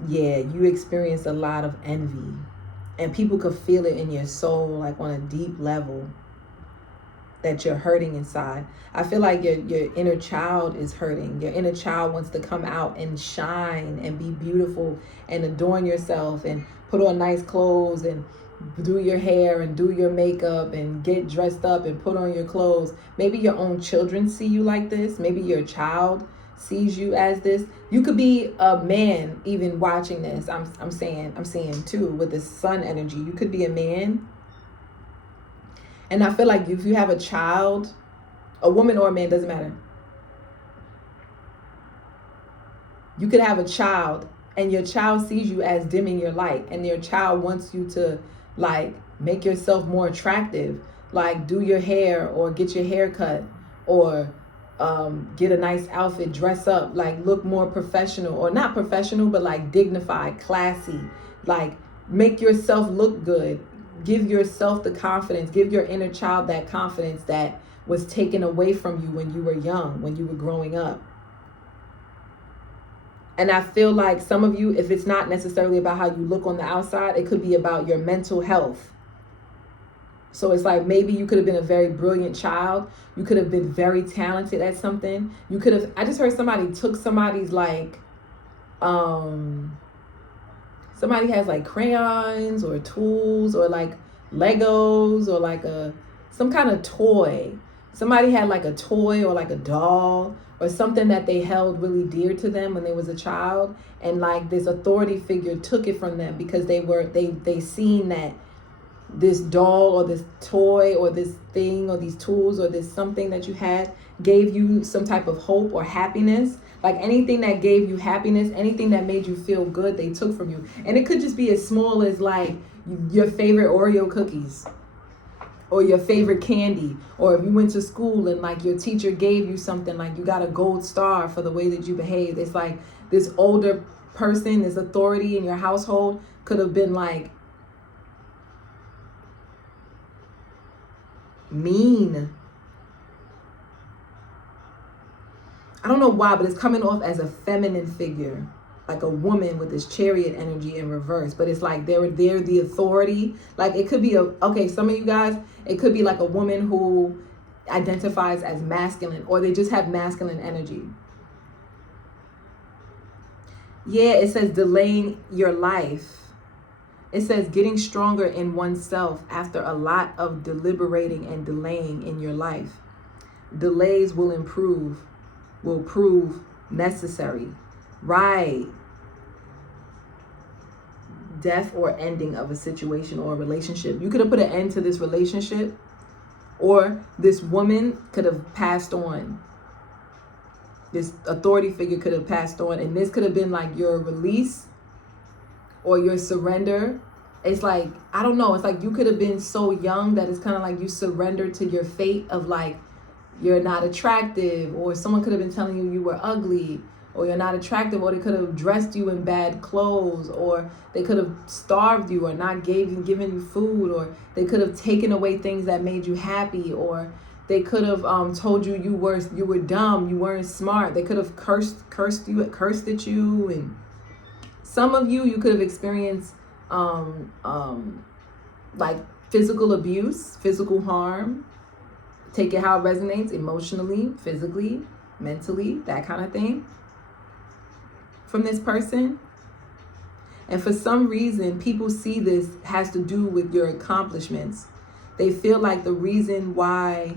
Yeah, you experience a lot of envy. And people could feel it in your soul, like on a deep level, that you're hurting inside. I feel like your inner child is hurting. Your inner child wants to come out and shine and be beautiful and adorn yourself and put on nice clothes and do your hair and do your makeup and get dressed up and put on your clothes. Maybe your own children see you like this. Maybe your child sees you as this. You could be a man even watching this. I'm saying too, with the sun energy. You could be a man. And I feel like if you have a child, a woman or a man, doesn't matter. You could have a child and your child sees you as dimming your light, and your child wants you to like make yourself more attractive, like do your hair or get your hair cut or get a nice outfit, dress up, like look more professional, or not professional, but like dignified, classy, like make yourself look good. Give yourself the confidence, give your inner child that confidence that was taken away from you when you were young, when you were growing up. And I feel like some of you, if it's not necessarily about how you look on the outside, it could be about your mental health. So it's like maybe you could have been a very brilliant child. You could have been very talented at something. You could have, I just heard somebody took somebody's like, somebody has like crayons or tools or like Legos or like some kind of toy. Somebody had like a toy or like a doll or something that they held really dear to them when they was a child, and like this authority figure took it from them because they seen that this doll or this toy or this thing or these tools or this something that you had gave you some type of hope or happiness. Like anything that gave you happiness, anything that made you feel good, they took from you. And it could just be as small as like your favorite Oreo cookies or your favorite candy, or if you went to school and like your teacher gave you something, like you got a gold star for the way that you behaved. It's like this older person, this authority in your household could have been like mean. I don't know why, but it's coming off as a feminine figure, like a woman with this chariot energy in reverse. But it's like they're the authority. Like it could be okay, some of you guys, it could be like a woman who identifies as masculine, or they just have masculine energy. Yeah, it says delaying your life. It says getting stronger in oneself after a lot of deliberating and delaying in your life. Delays will prove necessary. Right. Death or ending of a situation or a relationship. You could have put an end to this relationship, or this woman could have passed on. This authority figure could have passed on, and this could have been like your release or your surrender. It's like, I don't know, it's like you could have been so young that it's kind of like you surrendered to your fate of like, you're not attractive, or someone could have been telling you were ugly, or you're not attractive, or they could have dressed you in bad clothes, or they could have starved you or not given you food, or they could have taken away things that made you happy, or they could have told you were dumb, you weren't smart. They could have cursed at you. And some of you could have experienced like physical abuse, physical harm. Take it how it resonates, emotionally, physically, mentally, that kind of thing, from this person. And for some reason, people see this has to do with your accomplishments. They feel like the reason why,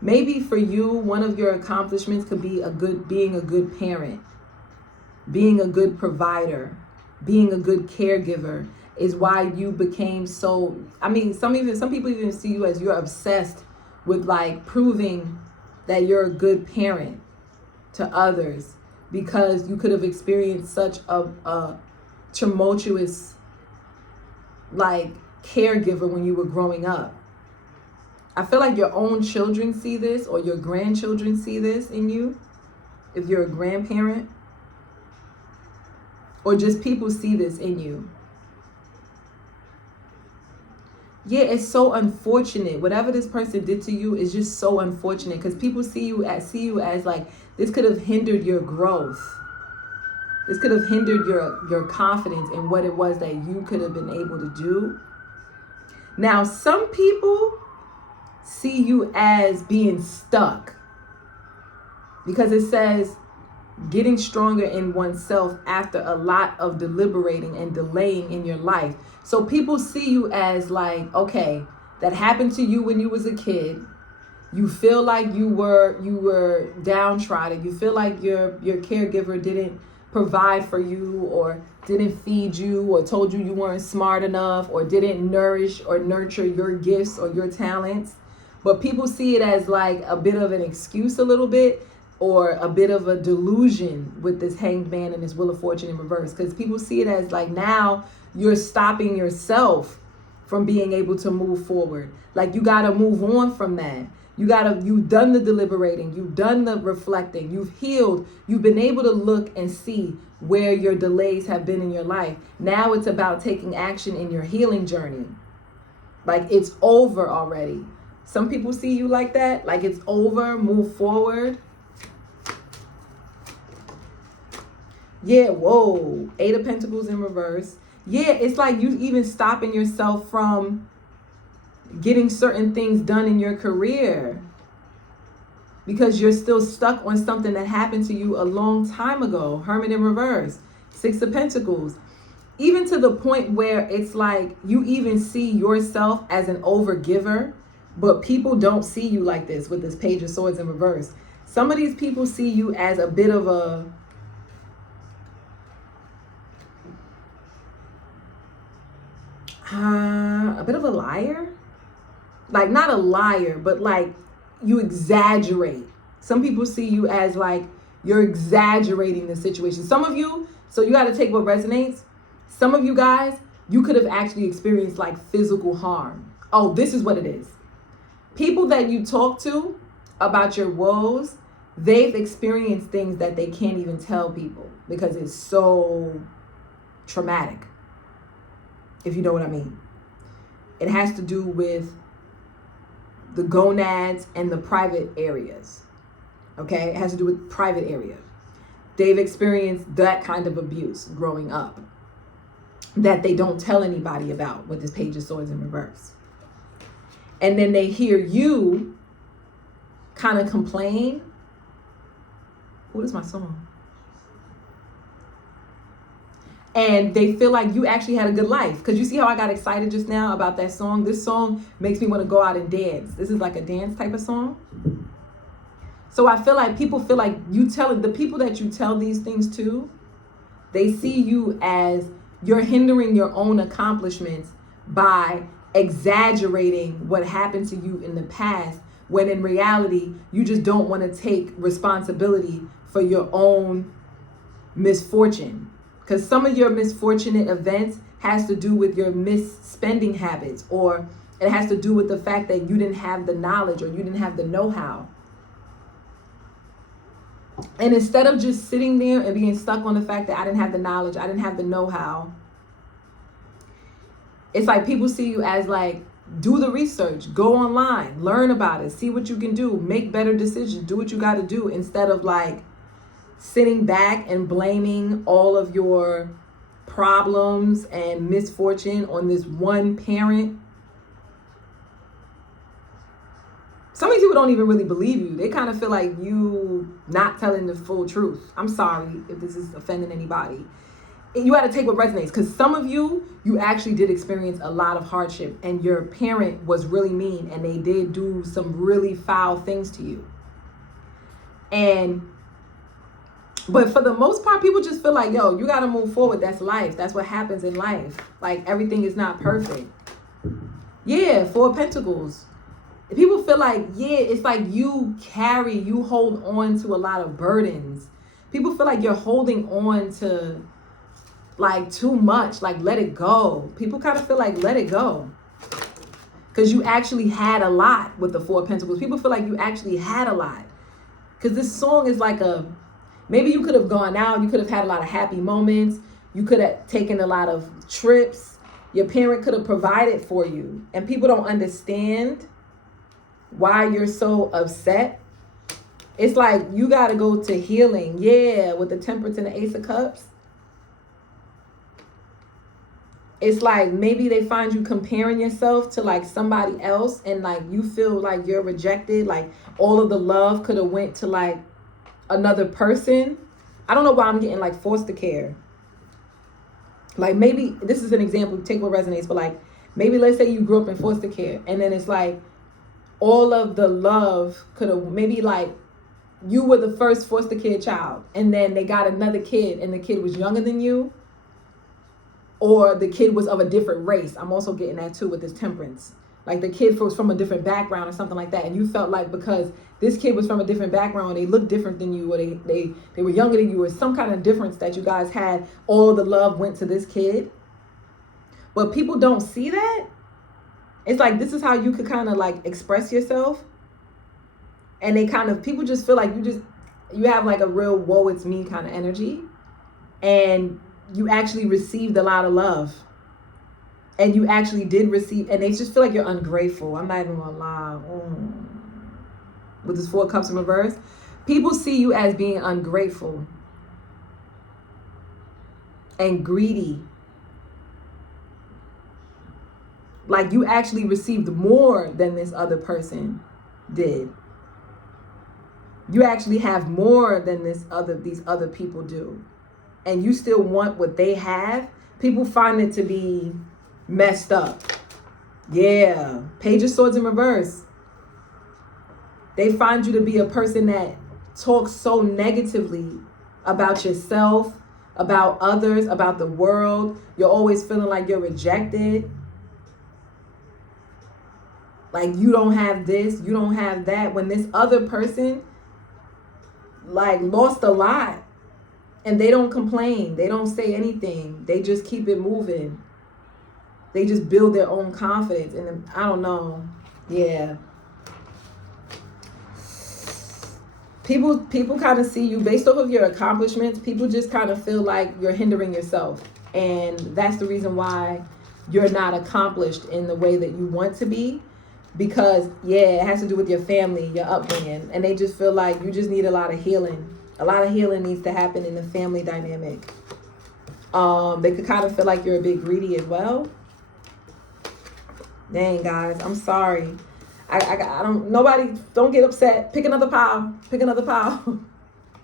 maybe for you, one of your accomplishments could be being a good parent, being a good provider, being a good caregiver, is why you became so, I mean, some people even see you as you're obsessed with like proving that you're a good parent to others, because you could have experienced such a tumultuous like caregiver when you were growing up. I feel like your own children see this, or your grandchildren see this in you, if you're a grandparent. or just people see this in you. Yeah, it's so unfortunate. Whatever this person did to you is just so unfortunate, because people see you as like, this could have hindered your growth. This could have hindered your confidence in what it was that you could have been able to do. Now, some people see you as being stuck, because it says getting stronger in oneself after a lot of deliberating and delaying in your life. So people see you as like, okay, that happened to you when you was a kid. You feel like you were downtrodden. You feel like your caregiver didn't provide for you, or didn't feed you, or told you weren't smart enough, or didn't nourish or nurture your gifts or your talents. But people see it as like a bit of an excuse, a little bit, or a bit of a delusion with this Hanged Man and this Wheel of Fortune in reverse, because people see it as like, now you're stopping yourself from being able to move forward. Like, you got to move on from that. You've done the deliberating, you've done the reflecting, you've healed, you've been able to look and see where your delays have been in your life. Now it's about taking action in your healing journey. Like, it's over already. Some people see you like that, like it's over, move forward. Yeah, whoa, 8 of Pentacles in reverse. Yeah, it's like you even stopping yourself from getting certain things done in your career, because you're still stuck on something that happened to you a long time ago. Hermit in reverse, 6 of Pentacles. Even to the point where it's like you even see yourself as an overgiver, but people don't see you like this with this Page of Swords in reverse. Some of these people see you as a bit of a liar. Like, not a liar, but like you exaggerate. Some people see you as like you're exaggerating the situation. Some of you, so you got to take what resonates. Some of you guys, you could have actually experienced like physical harm. Oh, this is what it is. People that you talk to about your woes, they've experienced things that they can't even tell people because it's so traumatic, if you know what I mean. It has to do with the gonads and the private areas. Okay, it has to do with private area. They've experienced that kind of abuse growing up that they don't tell anybody about with this Page of Swords in reverse. And then they hear you kind of complain. What is my song? And they feel like you actually had a good life. Because you see how I got excited just now about that song? This song makes me want to go out and dance. This is like a dance type of song. So I feel like people feel like the people that you tell these things to, they see you as you're hindering your own accomplishments by exaggerating what happened to you in the past, when in reality, you just don't want to take responsibility for your own misfortune. Because some of your misfortunate events has to do with your misspending habits, or it has to do with the fact that you didn't have the knowledge or you didn't have the know-how. And instead of just sitting there and being stuck on the fact that I didn't have the knowledge, I didn't have the know-how, it's like people see you as like, do the research, go online, learn about it, see what you can do, make better decisions, do what you got to do, instead of like sitting back and blaming all of your problems and misfortune on this one parent. Some of these people don't even really believe you. They kind of feel like you not telling the full truth. I'm sorry if this is offending anybody. You got to take what resonates, because some of you actually did experience a lot of hardship, and your parent was really mean and they did do some really foul things to you. But for the most part, people just feel like, yo, you got to move forward. That's life. That's what happens in life. Like, everything is not perfect. Yeah, 4 of Pentacles. People feel like, yeah, it's like you hold on to a lot of burdens. People feel like you're holding on to like too much, like let it go. People kind of feel like let it go. Because you actually had a lot with the 4 of Pentacles. People feel like you actually had a lot. Because this song is like maybe you could have gone out, you could have had a lot of happy moments. You could have taken a lot of trips. Your parent could have provided for you. And people don't understand why you're so upset. It's like you got to go to healing. Yeah, with the Temperance and the Ace of Cups. It's like maybe they find you comparing yourself to like somebody else, and like you feel like you're rejected. Like all of the love could have went to like another person. I don't know why I'm getting like foster care. Like maybe this is an example, take what resonates, but like maybe let's say you grew up in foster care, and then it's like all of the love could have, maybe like you were the first foster care child, and then they got another kid and the kid was younger than you, or the kid was of a different race. I'm also getting that too with this Temperance. Like the kid was from a different background or something like that, and you felt like because this kid was from a different background, they looked different than you, or they were younger than you, or some kind of difference that you guys had, all the love went to this kid. But people don't see that. It's like this is how you could kind of like express yourself. And they kind of, people just feel like you have like a real woe it's me kind of energy. And you actually received a lot of love. And you actually did receive, and they just feel like you're ungrateful. I'm not even gonna lie. With this 4 cups in reverse, people see you as being ungrateful and greedy. Like you actually received more than this other person did. You actually have more than these other people do. And you still want what they have. People find it to be messed up. Yeah. Page of Swords in reverse. They find you to be a person that talks so negatively about yourself, about others, about the world. You're always feeling like you're rejected. Like you don't have this, you don't have that. When this other person like lost a lot, and they don't complain, they don't say anything, they just keep it moving. They just build their own confidence. And I don't know. Yeah. People kind of see you based off of your accomplishments. People just kind of feel like you're hindering yourself. And that's the reason why you're not accomplished in the way that you want to be. Because, yeah, it has to do with your family, your upbringing. And they just feel like you just need a lot of healing. A lot of healing needs to happen in the family dynamic. They could kind of feel like you're a bit greedy as well. Dang, guys, I'm sorry. I don't get upset. Pick another pile. Pick another pile.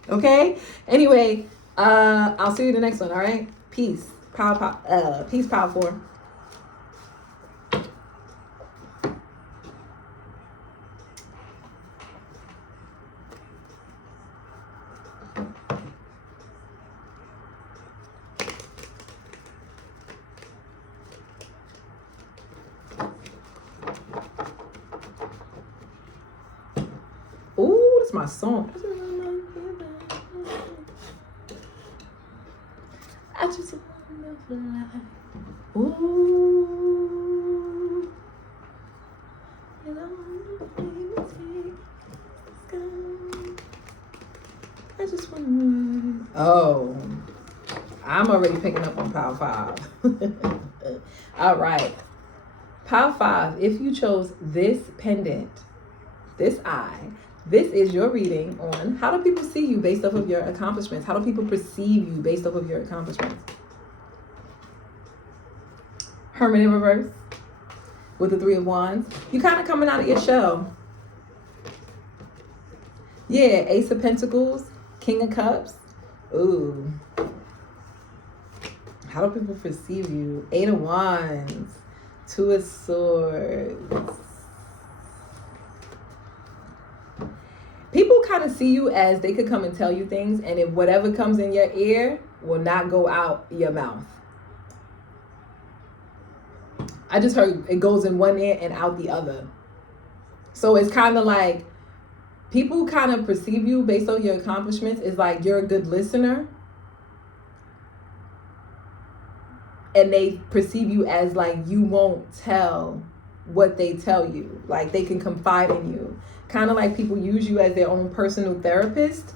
Okay? Anyway, I'll see you in the next one, all right? Peace. Peace, pile 4. Ooh, that's my song. I just wanna fly. Ooh, you know, I just wanna. Oh, I'm already picking up on pile 5. All right, pile 5. If you chose this pendant, this eye. This is your reading on how do people see you based off of your accomplishments? How do people perceive you based off of your accomplishments? Hermit in reverse with the 3 of Wands. You kind of coming out of your shell. Yeah, Ace of Pentacles, King of Cups. Ooh. How do people perceive you? 8 of Wands, 2 of Swords. People kind of see you as they could come and tell you things, and if whatever comes in your ear will not go out your mouth. I just heard it goes in one ear and out the other. So it's kind of like people kind of perceive you based on your accomplishments. It's like you're a good listener. And they perceive you as like you won't tell what they tell you. Like they can confide in you. Kind of like people use you as their own personal therapist.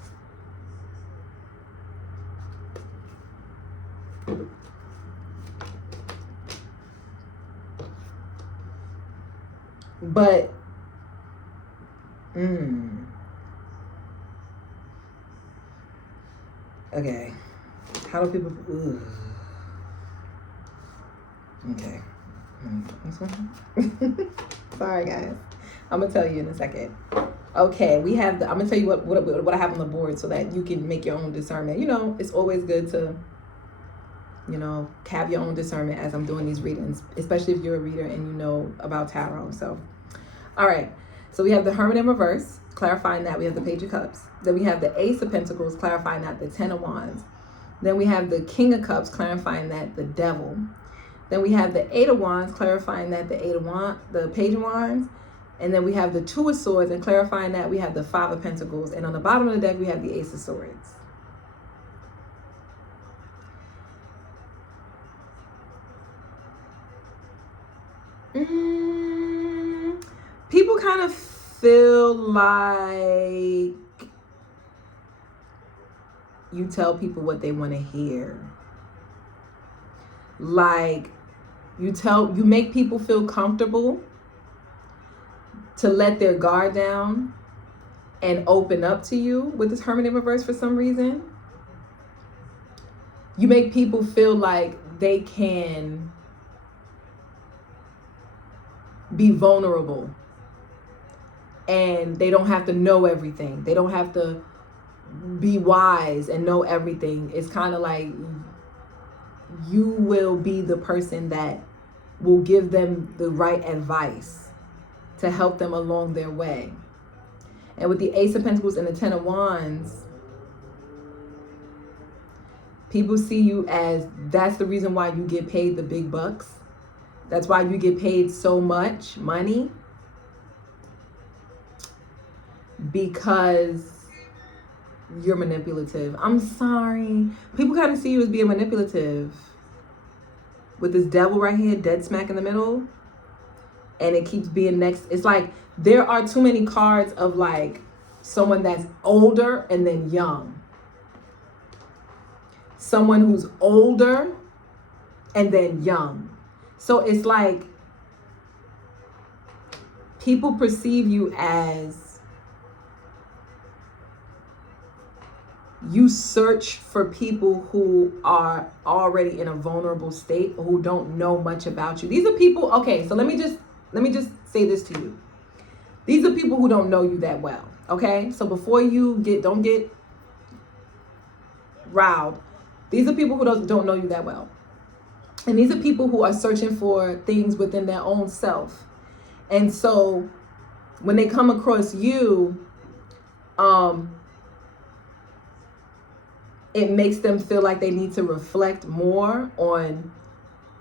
But, okay. How do people, okay. Sorry, guys. I'm gonna tell you in a second. Okay, we have I'm gonna tell you what I have on the board so that you can make your own discernment. You know, it's always good to, you know, have your own discernment as I'm doing these readings, especially if you're a reader and you know about tarot. So, all right. So we have the Hermit in reverse, clarifying that. We have the Page of Cups. Then we have the Ace of Pentacles, clarifying that, the Ten of Wands. Then we have the King of Cups, clarifying that, the Devil. Then we have the Eight of Wands, clarifying that, the Page of Wands. And then we have the Two of Swords, and clarifying that, we have the Five of Pentacles. And on the bottom of the deck, we have the Ace of Swords. People kind of feel like you tell people what they want to hear. Like you make people feel comfortable to let their guard down and open up to you with this Hermit in reverse for some reason. You make people feel like they can be vulnerable and they don't have to know everything. They don't have to be wise and know everything. It's kind of like you will be the person that will give them the right advice to help them along their way. And with the Ace of Pentacles and the Ten of Wands, people see you as, that's the reason why you get paid the big bucks. That's why you get paid so much money, because you're manipulative. I'm sorry. People kind of see you as being manipulative. With this Devil right here, dead smack in the middle. And it keeps being next. It's like there are too many cards of like someone that's older and then young. Someone who's older and then young. So it's like people perceive you as, you search for people who are already in a vulnerable state, who don't know much about you. These are people, okay, so let me just say this to you. These are people who don't know you that well, okay? So before you don't get riled. These are people who don't know you that well. And these are people who are searching for things within their own self. And so when they come across you, it makes them feel like they need to reflect more on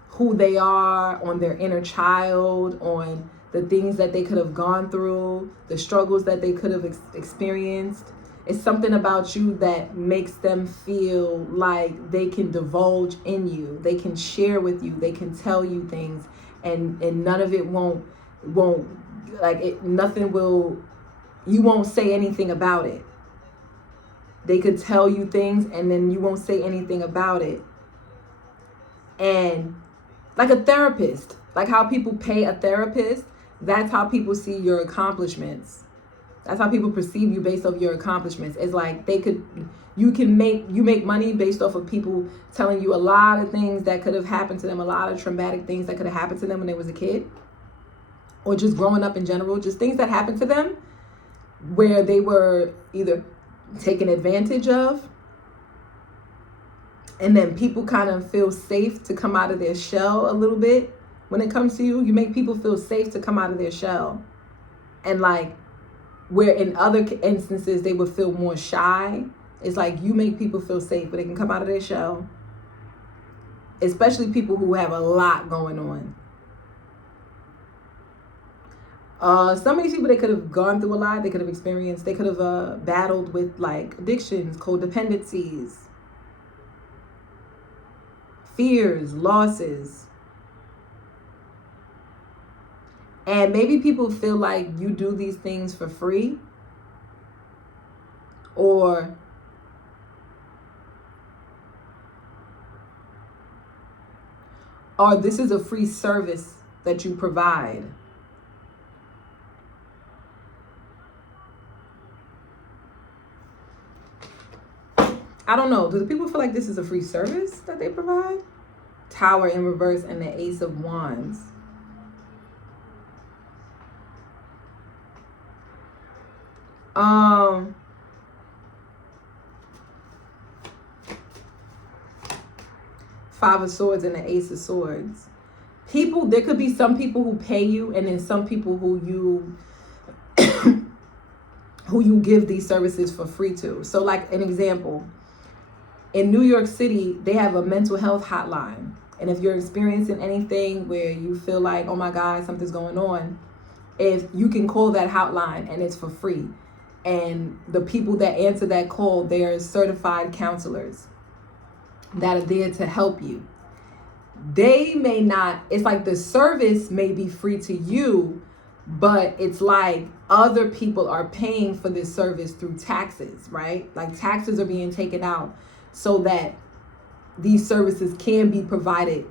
who they are, on their inner child, on the things that they could have gone through, the struggles that they could have experienced. It's something about you that makes them feel like they can divulge in you. They can share with you. They can tell you things, and none of it won't like it. Nothing will. You won't say anything about it. They could tell you things, and then you won't say anything about it. And like a therapist, like how people pay a therapist, that's how people see your accomplishments. That's how people perceive you based off your accomplishments. It's like you make money based off of people telling you a lot of things that could have happened to them, a lot of traumatic things that could have happened to them when they was a kid, or just growing up in general, just things that happened to them where they were either taken advantage of, and then people kind of feel safe to come out of their shell a little bit. When it comes to you, you make people feel safe to come out of their shell. And like, where in other instances they would feel more shy, it's like you make people feel safe where they can come out of their shell. Especially people who have a lot going on. Some of these people, they could have gone through a lot. They could have experienced, they could have battled with like addictions, codependencies, fears, losses. And maybe people feel like you do these things for free, or or this is a free service that you provide. I don't know. Do the people feel like this is a free service that they provide? Tower in reverse and the Ace of Wands. Five of Swords and the Ace of Swords. People, there could be some people who pay you, and then some people who you who you give these services for free to. So like an example, in New York City, they have a mental health hotline. And if you're experiencing anything where you feel like, oh my God, something's going on, if you can call that hotline and it's for free. And the people that answer that call, they're certified counselors that are there to help you. They may not, it's like the service may be free to you, but it's like other people are paying for this service through taxes, right? Like taxes are being taken out so that these services can be provided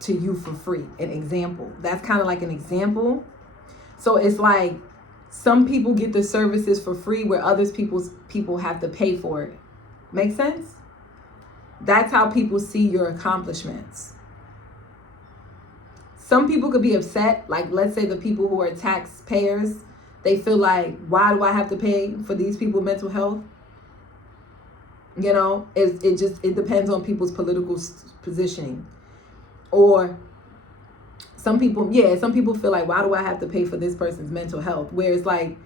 to you for free. An example. That's kind of like an example. So it's like some people get the services for free where others people have to pay for it. Make sense? That's how people see your accomplishments. Some people could be upset, like let's say the people who are taxpayers, they feel like, why do I have to pay for these people's mental health? You know, it depends on people's political positioning. Or some people feel like, why do I have to pay for this person's mental health? Where it's like,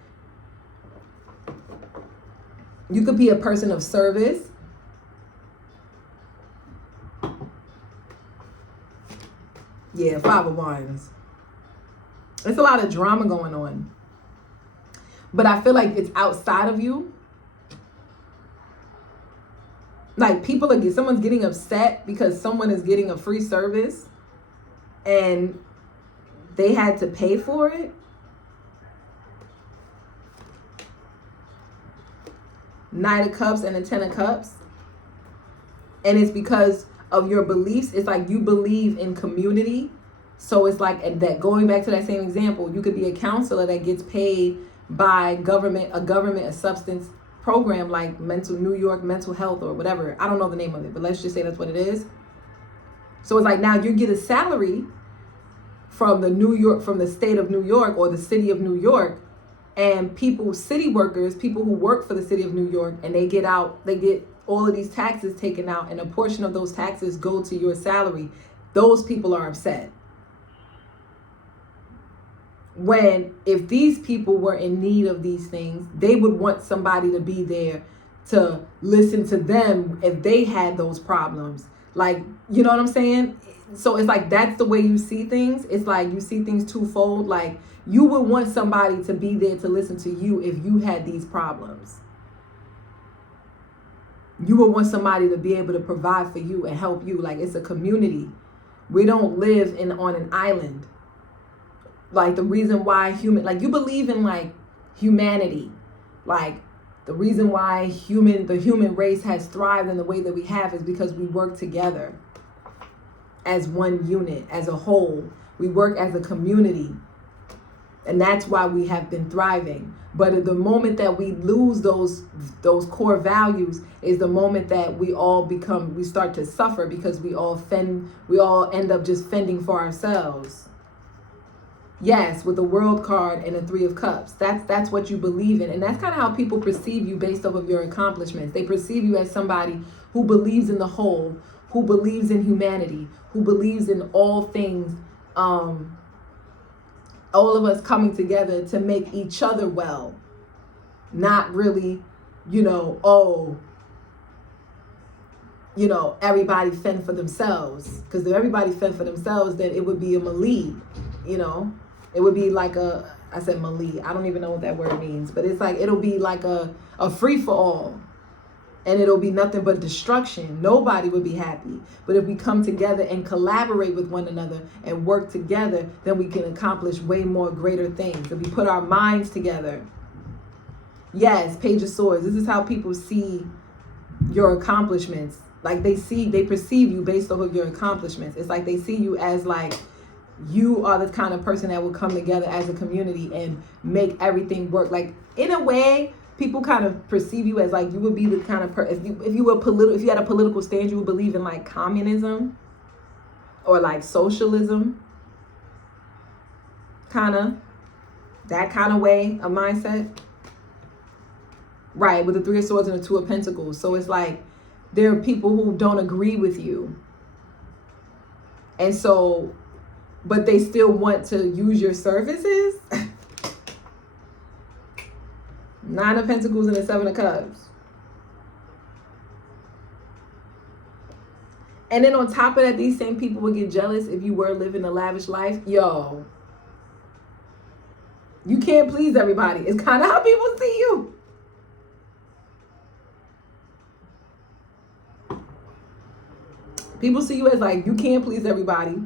you could be a person of service. Yeah, Five of Wands. It's a lot of drama going on. But I feel like it's outside of you. Like someone's getting upset because someone is getting a free service and they had to pay for it. Knight of Cups and the Ten of Cups. And it's because of your beliefs. It's like you believe in community. So it's like that, going back to that same example, you could be a counselor that gets paid by a substance program like New York mental health or whatever. I don't know the name of it, but let's just say that's what it is. So it's like now you get a salary from the state of New York or the city of New York, and city workers, people who work for the city of New York, and they get all of these taxes taken out, and a portion of those taxes go to your salary. Those people are upset. If these people were in need of these things, they would want somebody to be there to listen to them if they had those problems. Like, you know what I'm saying? So it's like, that's the way you see things. It's like you see things twofold. Like, you would want somebody to be there to listen to you if you had these problems. You would want somebody to be able to provide for you and help you. Like, it's a community. We don't live on an island. Like, the reason why you believe in like humanity. Like, the reason why the human race has thrived in the way that we have is because we work together as one unit, as a whole. We work as a community. And that's why we have been thriving. But at the moment that we lose those core values is the moment that we start to suffer, because we all end up just fending for ourselves. Yes, with the World card and the Three of Cups. That's what you believe in. And that's kind of how people perceive you based off of your accomplishments. They perceive you as somebody who believes in the whole, who believes in humanity, who believes in all things, all of us coming together to make each other well. Not really, everybody fend for themselves. Because if everybody fend for themselves, then it would be a melee, It would be like I said melee. I don't even know what that word means. But it's like, it'll be like a free-for-all. And it'll be nothing but destruction. Nobody would be happy. But if we come together and collaborate with one another and work together, then we can accomplish way more greater things. If we put our minds together. Yes, Page of Swords. This is how people see your accomplishments. Like they perceive you based off of your accomplishments. It's like they see you as like, you are the kind of person that will come together as a community and make everything work. Like in a way, people kind of perceive you as like, you would be the kind of person, if you had a political stand, you would believe in like communism or like socialism, that kind of way of mindset. Right, with the Three of Swords and the Two of Pentacles. So it's like, there are people who don't agree with you. And so, but they still want to use your services. Nine of Pentacles and the Seven of Cups. And then on top of that, these same people would get jealous if you were living a lavish life. Yo, you can't please everybody. It's kind of how people see you. People see you as like, you can't please everybody.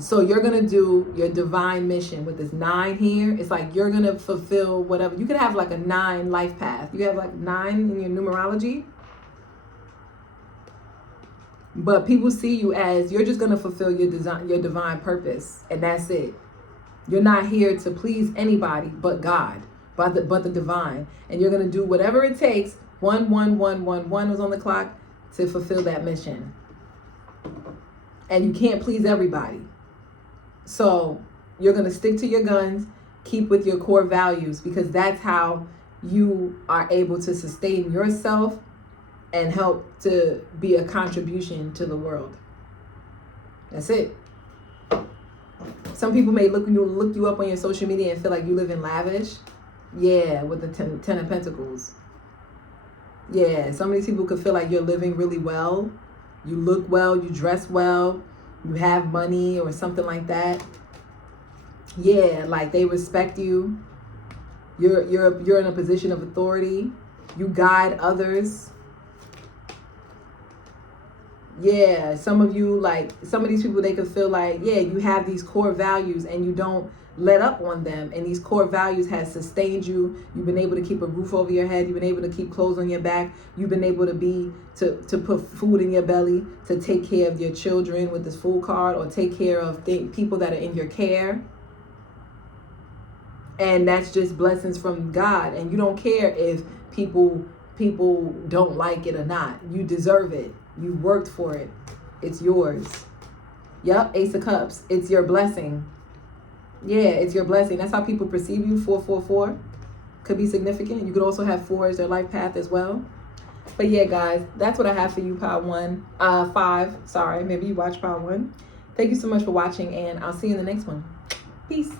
So you're going to do your divine mission with this 9 here. It's like you're going to fulfill whatever. You could have like a 9 life path. You have like 9 in your numerology. But people see you as you're just going to fulfill your divine purpose. And that's it. You're not here to please anybody but God, but the divine. And you're going to do whatever it takes. 11111 was on the clock to fulfill that mission. And you can't please everybody. So you're going to stick to your guns, keep with your core values, because that's how you are able to sustain yourself and help to be a contribution to the world. That's it. Some people may look you up on your social media and feel like you live in lavish. Yeah, with the 10 of Pentacles. Yeah, some of these people could feel like you're living really well. You look well, you dress well, you have money or something like that. Yeah, like they respect you. You're in a position of authority. You guide others. Yeah, some of these people, they could feel like, yeah, you have these core values and you don't let up on them, and these core values has sustained you. You've been able to keep a roof over your head. You've been able to keep clothes on your back. You've been able to put food in your belly, to take care of your children with this Fool card, or take care of people that are in your care. And that's just blessings from God. And you don't care if people don't like it or not. You deserve it. You worked for it. It's yours. Yep, Ace of Cups. It's your blessing. Yeah, it's your blessing. That's how people perceive you. 444 could be significant. You could also have 4 as their life path as well. But yeah, guys, that's what I have for you, Pile 1. 5. Sorry, maybe you watch Pile 1. Thank you so much for watching, and I'll see you in the next one. Peace.